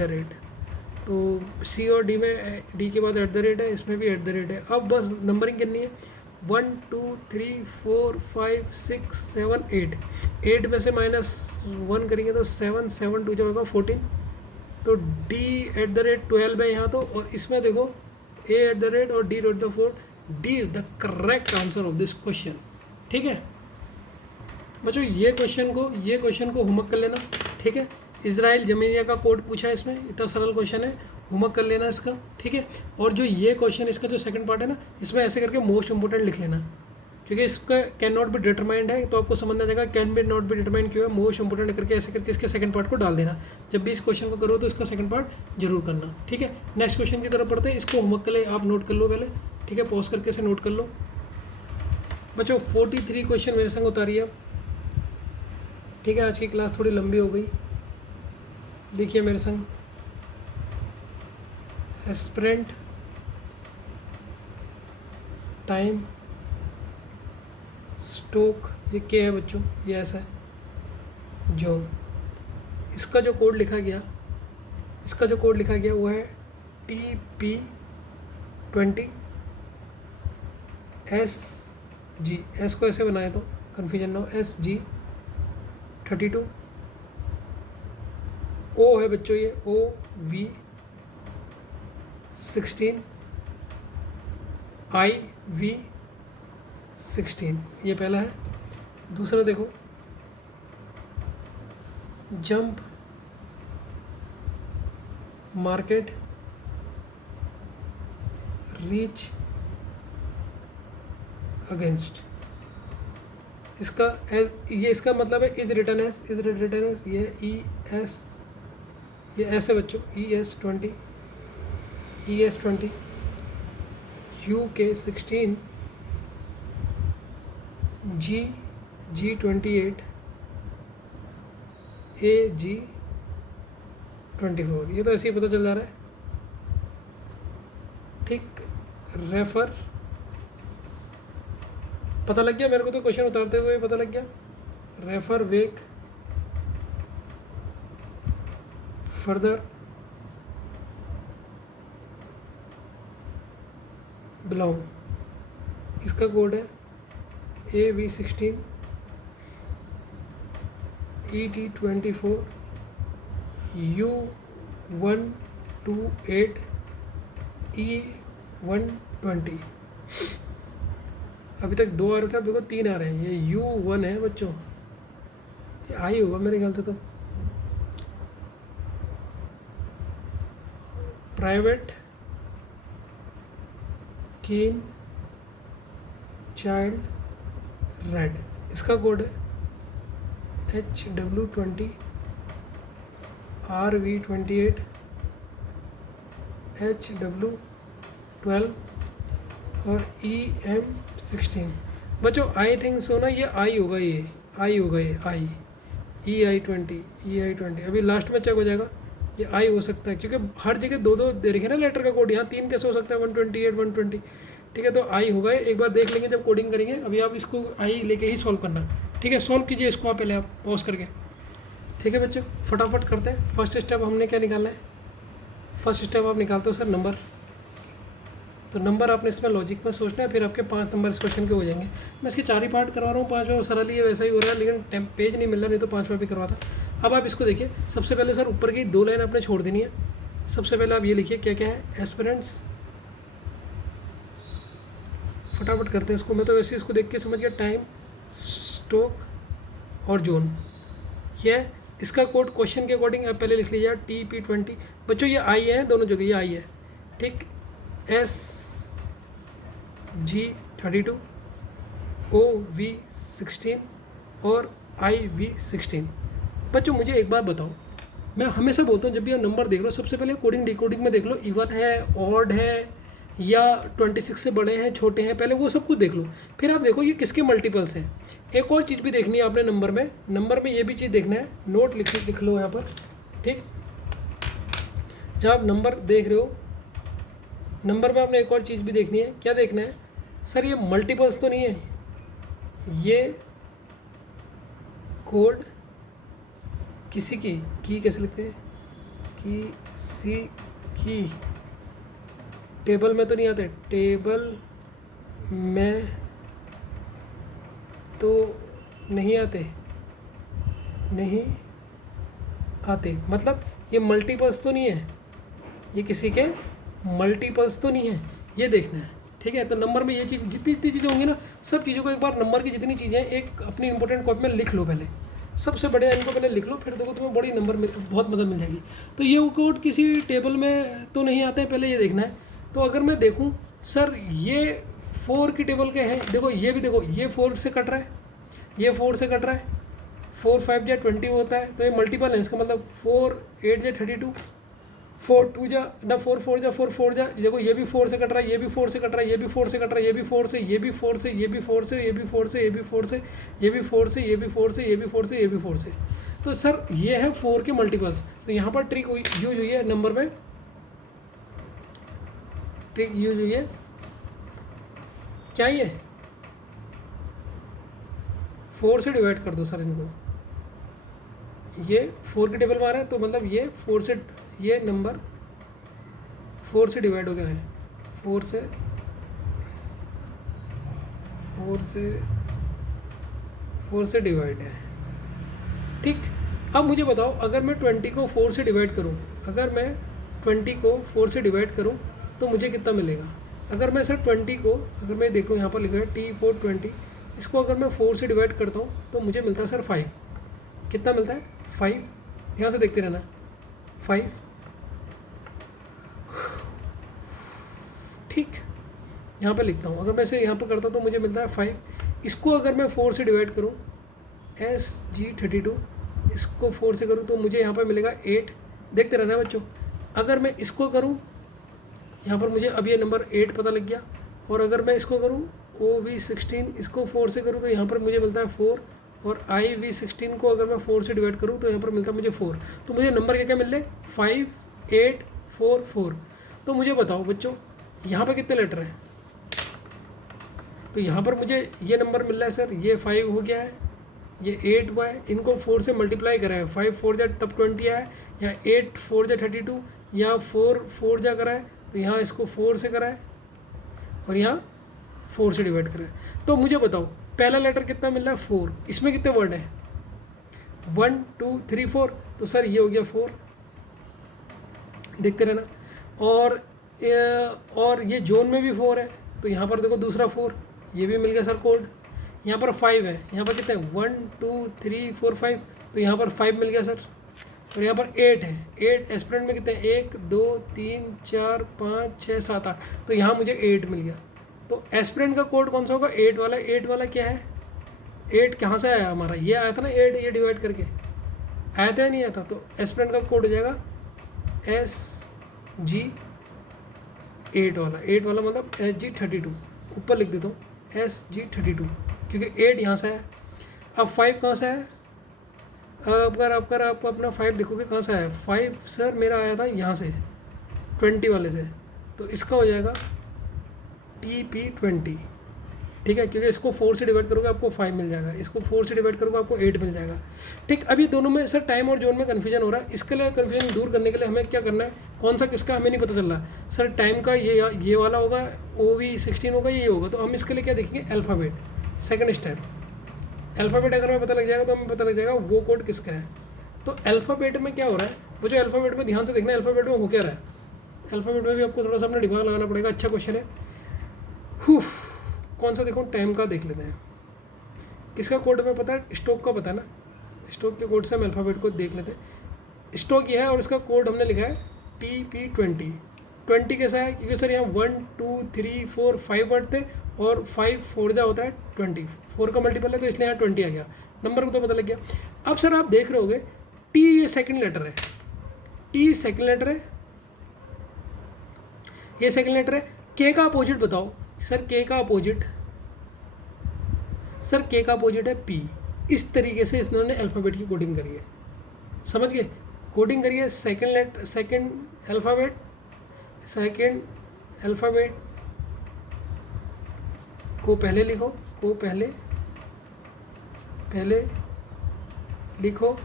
तो सी और डी में डी के बाद @ है, इसमें भी @ है। अब बस नंबरिंग करनी है, 1 2 3 4 5 6 7 8, 8 में से -1 करेंगे तो 7, 7 2 जाएगा 14, तो डी @12 है यहाँ तो। और इसमें देखो ए @ और D .4, D is the correct answer of this question, ठीक है बच्चों। ये क्वेश्चन को होमवर्क कर लेना, ठीक है। इजराइल जमेनिया का कोड पूछा है इसमें, इतना सरल क्वेश्चन है, होमवर्क कर लेना इसका, ठीक है। और जो ये क्वेश्चन इसका जो सेकंड पार्ट है ना, इसमें ऐसे करके मोस्ट इंपोर्टेंट लिख लेना, क्योंकि इसका कैन नॉट बी डिटरमाइंड है, तो आपको समझना जाएगा can be not be determined क्यों है। मोस्ट इंपोर्टेंट करके ऐसे करके इसके सेकंड पार्ट को डाल देना। जब भी इस क्वेश्चन को करो तो इसका सेकंड पार्ट जरूर करना, ठीक है। नेक्स्ट क्वेश्चन की तरफ पढ़ते हैं, इसको होमवर्क के लिए आप नोट कर लो पहले, ठीक है। पॉज करके इसे नोट कर लो बच्चों। 43 क्वेश्चन मेरे संग उतारिए आप, ठीक है। आज की क्लास थोड़ी लंबी हो गई, लिखिए मेरे संग। एस्पिरेंट टाइम स्टोक, ये क्या है बच्चों, ये ऐसा है जोन। इसका जो कोड लिखा गया वो है TP20 SG, एस को ऐसे बनाए तो कन्फ्यूजन ना हो, SG32। ओ है बच्चों ये OV16, IV16, ये पहला है। दूसरा देखो जंप मार्केट रीच अगेंस्ट, इसका एज, ये इसका मतलब है इज रिटर्न एस, ये ES, ये ऐसे बच्चों ES20, UK16, G28, AG24, ये तो ऐसे ही पता चल जा रहा है, ठीक। रेफर, पता लग गया मेरे को तो क्वेश्चन उतारते हुए पता लग गया। रेफर वेक फर्दर बिलोंग, इसका कोड है AV16, ET24, U128, E120। अभी तक 2 आ रहे थे, अब देखो 3 आ रहे हैं। ये U1 है बच्चों, ये आई होगा मेरे ख्याल से तो। प्राइवेट कीन चाइल्ड रेड, इसका कोड है HW20, RV28, HW12 और EM16। बच्चों आई थिंक सो ना, ये आई होगा, ये आई होगा, ये आई, EI20, अभी लास्ट में चेक हो जाएगा, ये आई हो सकता है क्योंकि हर जगह दो दो दे रखे ना लेटर का कोड, यहाँ 3 कैसे हो सकता है, 128 120, ठीक है, तो आई होगा, एक बार देख लेंगे जब कोडिंग करेंगे। अभी आप इसको आई लेके ही सॉल्व करना, ठीक है, सॉल्व कीजिए इसको आप पहले, आप पॉज करके, ठीक है बच्चों, फटाफट करते हैं। फर्स्ट स्टेप हमने क्या निकालना है, फर्स्ट स्टेप आप निकालते हो सर नंबर, तो नंबर आपने इसमें लॉजिक में सोचना है, फिर आपके 5 नंबर इस क्वेश्चन के हो जाएंगे। मैं इसके 4 ही पार्ट करवा रहा हूँ, 5वां सरल ही है, वैसा ही हो रहा है, लेकिन पेज नहीं मिल रहा, नहीं तो 5वां भी करवाता। अब आप इसको देखिए, सबसे पहले सर ऊपर की 2 लाइन आपने छोड़ देनी है। सबसे पहले आप ये लिखिए क्या क्या है, एस्पिरेंट्स, फटाफट करते हैं इसको, मैं तो वैसे इसको देख के समझ गया, टाइम, स्टॉक और जोन, यह इसका कोड क्वेश्चन के अकॉर्डिंग आप पहले लिख लीजिए, TP20। बच्चों ये आई है दोनों जगह, ये आई है, ठीक, SG32, OV16 और IV16। बच्चों मुझे एक बात बताओ, मैं हमेशा बोलता हूँ जब भी आप नंबर देख लो, सबसे पहले कोडिंग डिकोडिंग में देख लो, इवन है, ऑड है, या 26 से बड़े हैं, छोटे हैं, पहले वो सब कुछ देख लो, फिर आप देखो ये किसके मल्टीपल्स हैं। एक और चीज़ भी देखनी है आपने नंबर में ये भी चीज़ देखना है, नोट लिख लो यहाँ पर, ठीक, जहाँ आप नंबर देख रहे हो, नंबर में आपने एक और चीज़ भी देखनी है, क्या देखना है सर, ये मल्टीपल्स तो नहीं है, ये कोड किसी की कैसे लिखते हैं, किसी की टेबल में तो नहीं आते, टेबल में तो नहीं आते, मतलब ये मल्टीपल्स तो नहीं है, ये किसी के मल्टीपल्स तो नहीं है, ये देखना है, ठीक है। तो नंबर में ये चीज़, जितनी चीज़ें होंगी ना, सब चीज़ों को एक बार नंबर की जितनी चीज़ें एक अपनी इंपॉर्टेंट कॉपी में लिख लो पहले, सबसे बड़े इनको पहले लिख लो, फिर देखो तुम्हें बड़ी नंबर में बहुत मदद मिल जाएगी। तो ये कोड किसी टेबल में तो नहीं आते हैं, पहले ये देखना है। तो अगर मैं देखूँ सर ये 4 की टेबल के हैं, देखो ये भी देखो, ये 4 से कट रहा है, ये 4 से कट रहा है, 4 5 जा 20 होता है, तो ये मल्टीपल है, इसका मतलब 4 8 जा 32, 4 2 जा ना 4 4 जा 4 4 जा, देखो ये भी 4 से कट रहा है, ये भी 4 से कट रहा है, ये भी 4 से कट रहा है, ये भी 4 से, ये भी 4 से, ये भी 4 से, ये भी 4 से, ये भी 4 से, ये भी 4 से, ये भी 4 से, ये भी 4 से, ये भी 4 से। तो सर ये है 4 के मल्टीपल्स। तो यहाँ पर ट्रिक यूज हुई है नंबर में, ट्रिक यूज हुई है, क्या ये 4 से डिवाइड कर दो सर इनको, ये 4 के टेबल में आ रहा है, तो मतलब ये 4 से, ये नंबर 4 से डिवाइड हो गया है, 4 से डिवाइड है, ठीक। अब मुझे बताओ अगर मैं 20 को 4 से डिवाइड करूं, अगर मैं 20 को 4 से डिवाइड करूं तो मुझे कितना मिलेगा। अगर मैं सर 20 को, अगर मैं देखूँ यहाँ पर लिखा है T420, इसको अगर मैं 4 से डिवाइड करता हूँ तो मुझे मिलता है सर 5। कितना मिलता है 5, ध्यान से देखते रहना, 5, ठीक। यहाँ पे लिखता हूँ, अगर मैं इसे यहाँ पर करता हूँ तो मुझे मिलता है 5। इसको अगर मैं 4 से डिवाइड करूँ, SG32, इसको 4 से करूँ तो मुझे यहाँ पर मिलेगा 8। देखते रहना है बच्चों। अगर मैं इसको करूँ, यहाँ पर मुझे अब ये नंबर 8 पता लग गया। और अगर मैं इसको करूँ OV16, इसको 4 से करूँ तो यहाँ पर मुझे मिलता है 4। और IV16 को अगर मैं 4 से डिवाइड करूँ तो यहाँ पर मिलता है मुझे 4। तो मुझे नंबर क्या क्या मिल रहे, 5, 8, 4, 4। तो मुझे बताओ बच्चों यहाँ पर कितने लेटर हैं। तो यहाँ पर मुझे ये नंबर मिल रहा है सर, ये 5 हो गया है, ये 8 हुआ है, इनको 4 से मल्टीप्लाई करा है, 5 4 जा तब 20 आया, या 8 4 जा 32, या 4 4 जा करा है, तो यहाँ इसको 4 से करा है और यहाँ 4 से डिवाइड करा है। तो मुझे बताओ पहला लेटर कितना मिल रहा है, 4। इसमें कितने वर्ड हैं, 1 2 3 4। तो सर ये हो गया 4, देखते रहना। और ये जोन में भी 4 है, तो यहाँ पर देखो दूसरा 4, ये भी मिल गया सर कोड। यहाँ पर 5 है, यहाँ पर कितने 1 2 3 4 5, तो यहाँ पर 5 मिल गया सर। और यहाँ पर 8 है, 8 एस्पिरेंट में कितने 1 2 3 4 5 6 7 8, तो यहाँ मुझे 8 मिल गया। तो एस्पिरेंट का कोड कौन सा होगा, 8 वाला। 8 वाला क्या है, 8 कहाँ से आया हमारा, ये आया था ना 8, ये डिवाइड करके आया था या नहीं आया था। तो एस्पिरेंट का कोड हो जाएगा SG8 वाला। 8 वाला मतलब SG32, ऊपर लिख देता हूँ SG32, क्योंकि 8 यहाँ से आया। अब 5 कहाँ से है? अगर आप अपना 5 देखोगे कहाँ से आया, 5 सर मेरा आया था यहाँ से 20 वाले से, तो इसका हो जाएगा TP20, ठीक है, क्योंकि इसको 4 से डिवाइड करोगे आपको 5 मिल जाएगा, इसको 4 से डिवाइड करोगे आपको 8 मिल जाएगा। ठीक, अभी दोनों में सर टाइम और जोन में कन्फ्यूजन हो रहा है, इसके लिए कन्फ्यूजन दूर करने के लिए हमें क्या करना है, कौन सा किसका हमें नहीं पता चल रहा सर, टाइम का ये वाला होगा, OV16 होगा, ये होगा, तो हम इसके लिए क्या देखेंगे, अल्फ़ाबेट। सेकंड स्टेप, अल्फ़ाबेट अगर हमें पता लग जाएगा तो हमें पता लग जाएगा वो कोड किसका है। तो अल्फ़ाबेट में क्या हो रहा है, वो जो अल्फ़ाबेट में ध्यान से देखना है, अल्फ़ाबेट में हो क्या रहा है, अल्फ़ाबेट में भी आपको थोड़ा सा अपना दिमाग लगाना पड़ेगा। अच्छा क्वेश्चन है। कौन सा देखो, टाइम का देख लेते हैं, किसका कोड हमें पता है, स्टोक का पता है ना, स्टोक के कोड से हम अल्फ़ाबेट को देख लेते हैं। स्टोक ये है और इसका कोड हमने लिखा है TP20। 20 कैसा है, क्योंकि सर यहाँ 1 2 3 4 5 वर्ड थे और 5 4 जा होता है 20, 4 का मल्टीपल है तो इसलिए यहाँ 20 आ गया, नंबर को तो पता लग गया। अब सर आप देख रहे होगे T ये सेकंड लेटर है, T सेकंड लेटर है, ये सेकंड लेटर है। K का अपोजिट बताओ सर, K का अपोजिट, सर K का अपोजिट है P। इस तरीके से इन्होंने अल्फ़ाबेट की कोडिंग करी है, समझ गए, कोडिंग करी है। सेकंड अल्फ़ाबेट को पहले लिखो, पहले लिखो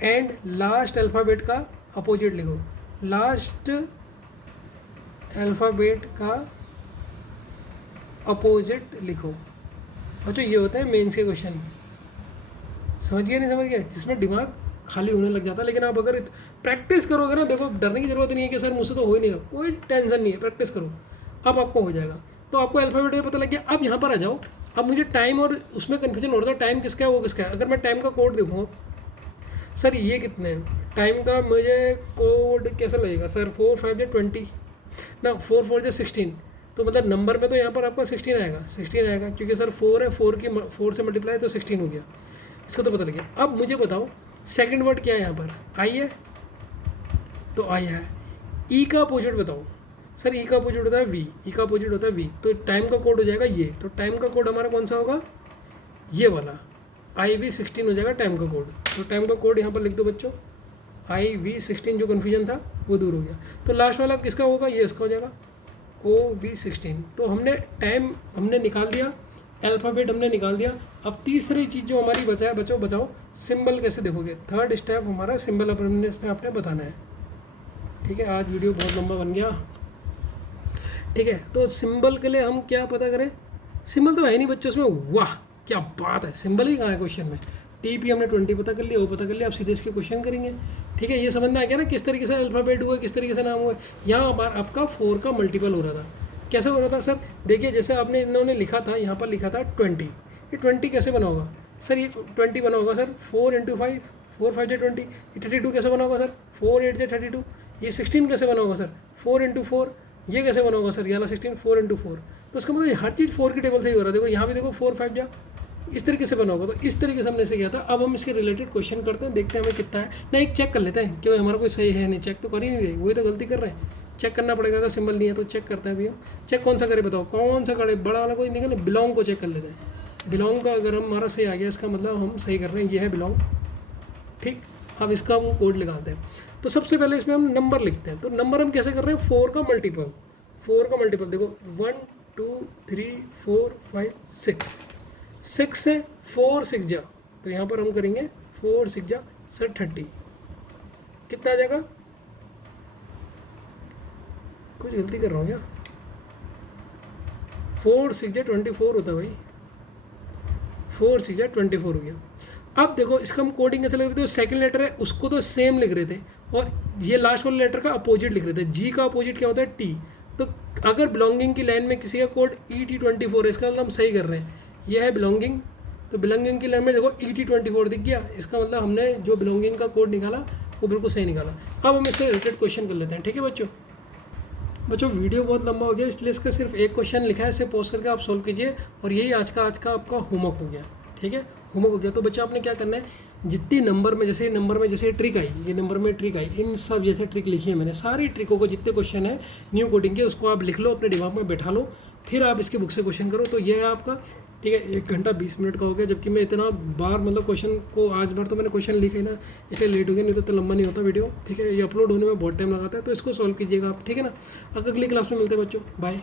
एंड लास्ट अल्फ़ाबेट का अपोजिट लिखो, लास्ट अल्फ़ाबेट का अपोजिट लिखो। बच्चों ये होता है मेंस के क्वेश्चन, समझ गए नहीं समझ गए, जिसमें दिमाग खाली होने लग जाता है। लेकिन आप अगर प्रैक्टिस करोगे ना, देखो डरने की ज़रूरत नहीं है कि सर मुझसे तो हो ही नहीं रहा, कोई टेंशन नहीं है, प्रैक्टिस करो, अब आपको हो जाएगा। तो आपको अल्फ़ाबेट का पता लग गया। अब यहाँ पर आ जाओ, अब मुझे टाइम और उसमें कन्फ्यूजन हो रहा था, टाइम किसका है वो किसका है। अगर मैं टाइम का कोड देखूँ सर, ये कितने हैं टाइम का, मुझे कोड कैसा लगेगा सर, 4 5 या 20 ना, 4 4 या 16, तो मतलब नंबर में तो यहाँ पर आपका 16 आएगा, क्योंकि सर 4 है, 4 से मल्टीप्लाई तो 16 हो गया, इसका तो पता लग गया। अब मुझे बताओ सेकंड वर्ड क्या है यहाँ पर, आई है, तो आई है। ई का अपोजिट बताओ सर, ई का अपोजिट होता है वी, ई का अपोजिट होता है वी, तो टाइम का कोड हो जाएगा ये, तो टाइम का कोड हमारा कौन सा होगा, ये वाला IV16 हो जाएगा टाइम का कोड। तो टाइम का कोड यहाँ पर लिख दो बच्चों, IV16, जो कन्फ्यूजन था वो दूर हो गया। तो लास्ट वाला किसका होगा, ये इसका हो जाएगा OV16। तो हमने टाइम हमने निकाल दिया, अल्फ़ाबेट हमने निकाल दिया। अब तीसरी चीज़ जो हमारी बचा है बच्चों, बताओ सिंबल कैसे देखोगे। थर्ड स्टेप हमारा सिंबल अपने इसमें आपने बताना है, ठीक है। आज वीडियो बहुत लंबा बन गया, ठीक है। तो सिंबल के लिए हम क्या पता करें, सिंबल तो है नहीं बच्चों इसमें, वाह क्या बात है, सिंबल ही कहाँ है क्वेश्चन में। TP हमने 20 पता कर लिया, वो पता कर लिया, अब सीधे इसके क्वेश्चन करेंगे, ठीक है। ये समझ में आ गया ना किस तरीके से अल्फ़ाबेट हुआ, किस तरीके से नाम हुआ। यहाँ हमारा आपका 4 का मल्टीपल हो रहा था, कैसे हो रहा था सर, देखिए जैसे आपने इन्होंने लिखा था, यहाँ पर लिखा था 20, ये 20 कैसे बना होगा सर, ये 20 बना होगा सर 4 × 5, 4 5 या 20, ये 32 कैसे बना होगा सर, 4 8 या 32, ये 16 कैसे बना होगा सर, 4 × 4, ये कैसे बना होगा सर, यहाँ 16 4 × 4, तो इसका मतलब हर चीज़ 4 की टेबल से ही हो रहा है। देखो यहाँ भी देखो 4 5 जा, इस तरीके से बना होगा, तो इस तरीके से हमने इसे किया था। अब हम इसके रिलेटेड क्वेश्चन करते हैं, देखते हैं हमें कितना है ना, एक चेक कर लेते हैं क्यों हमारा कोई सही है नहीं, चेक तो कर ही नहीं रही, वही तो गलती कर रहे हैं, चेक करना पड़ेगा। अगर सिंबल नहीं है तो चेक करते हैं भैया, चेक कौन सा करें बताओ, कौन सा करे, बड़ा वाला कोई निकले, बिलोंग को चेक कर लेते हैं। बिलोंग का अगर हमारा सही आ गया, इसका मतलब हम सही कर रहे हैं, ये है बिलोंग, ठीक। अब इसका हम कोड लगाते हैं, तो सबसे पहले इसमें हम नंबर लिखते हैं। तो नंबर हम कैसे कर रहे हैं, 4 का मल्टीपल, 4 का मल्टीपल देखो 1 2 3 4 5 6, 6 से 4 6 जा, तो यहाँ पर हम करेंगे 4 6 जा सर 30, कितना आ जाएगा, कुछ गलती कर रहा हूँ क्या, 4 6 जा 24 होता है भाई, 4 6 जा 24 हो गया। अब देखो इसका हम कोडिंग कैसे लिख रहे थे, सेकंड लेटर है उसको तो सेम लिख रहे थे, और ये लास्ट वाले लेटर का अपोजिट लिख रहे थे। जी का अपोजिट क्या होता है, टी। तो अगर बिलोंगिंग की लाइन में किसी का कोड ET24 है, इसका मतलब हम सही कर रहे हैं, यह है बिलोंगिंग। तो बिलोंगिंग की लाइन में देखो ET24 दिख गया, इसका मतलब हमने जो बिलोंगिंग का कोड निकाला वो बिल्कुल सही निकाला। अब हम इससे रिलेटेड क्वेश्चन कर लेते हैं, ठीक है बच्चों वीडियो बहुत लंबा हो गया, इसलिए इसका सिर्फ एक क्वेश्चन लिखा है, इसे पॉज करके आप सोल्व कीजिए, और यही आज का आपका होमवर्क हो गया, ठीक है। होमवर्क हो गया, तो बच्चा आपने क्या करना है, जितनी नंबर में जैसे ट्रिक आई, ये नंबर में ट्रिक आई, इन सब जैसे ट्रिक लिखी है मैंने, सारी ट्रिकों को जितने क्वेश्चन है न्यू कोडिंग के, उसको आप लिख लो, अपने दिमाग में बैठा लो, फिर आप इसके बुक से क्वेश्चन करो। तो ये है आपका ठीक है। 1 घंटा 20 मिनट का हो गया, जबकि मैं इतना बार मतलब क्वेश्चन को आज बार तो मैंने क्वेश्चन लिखे ना, इसलिए लेट हो गया, नहीं तो इतना लंबा नहीं होता वीडियो। ठीक है, ये अपलोड होने में बहुत टाइम लगाता है, तो इसको सॉल्व कीजिएगा आप। ठीक है ना। अगली क्लास में मिलते हैं बच्चों, बाय।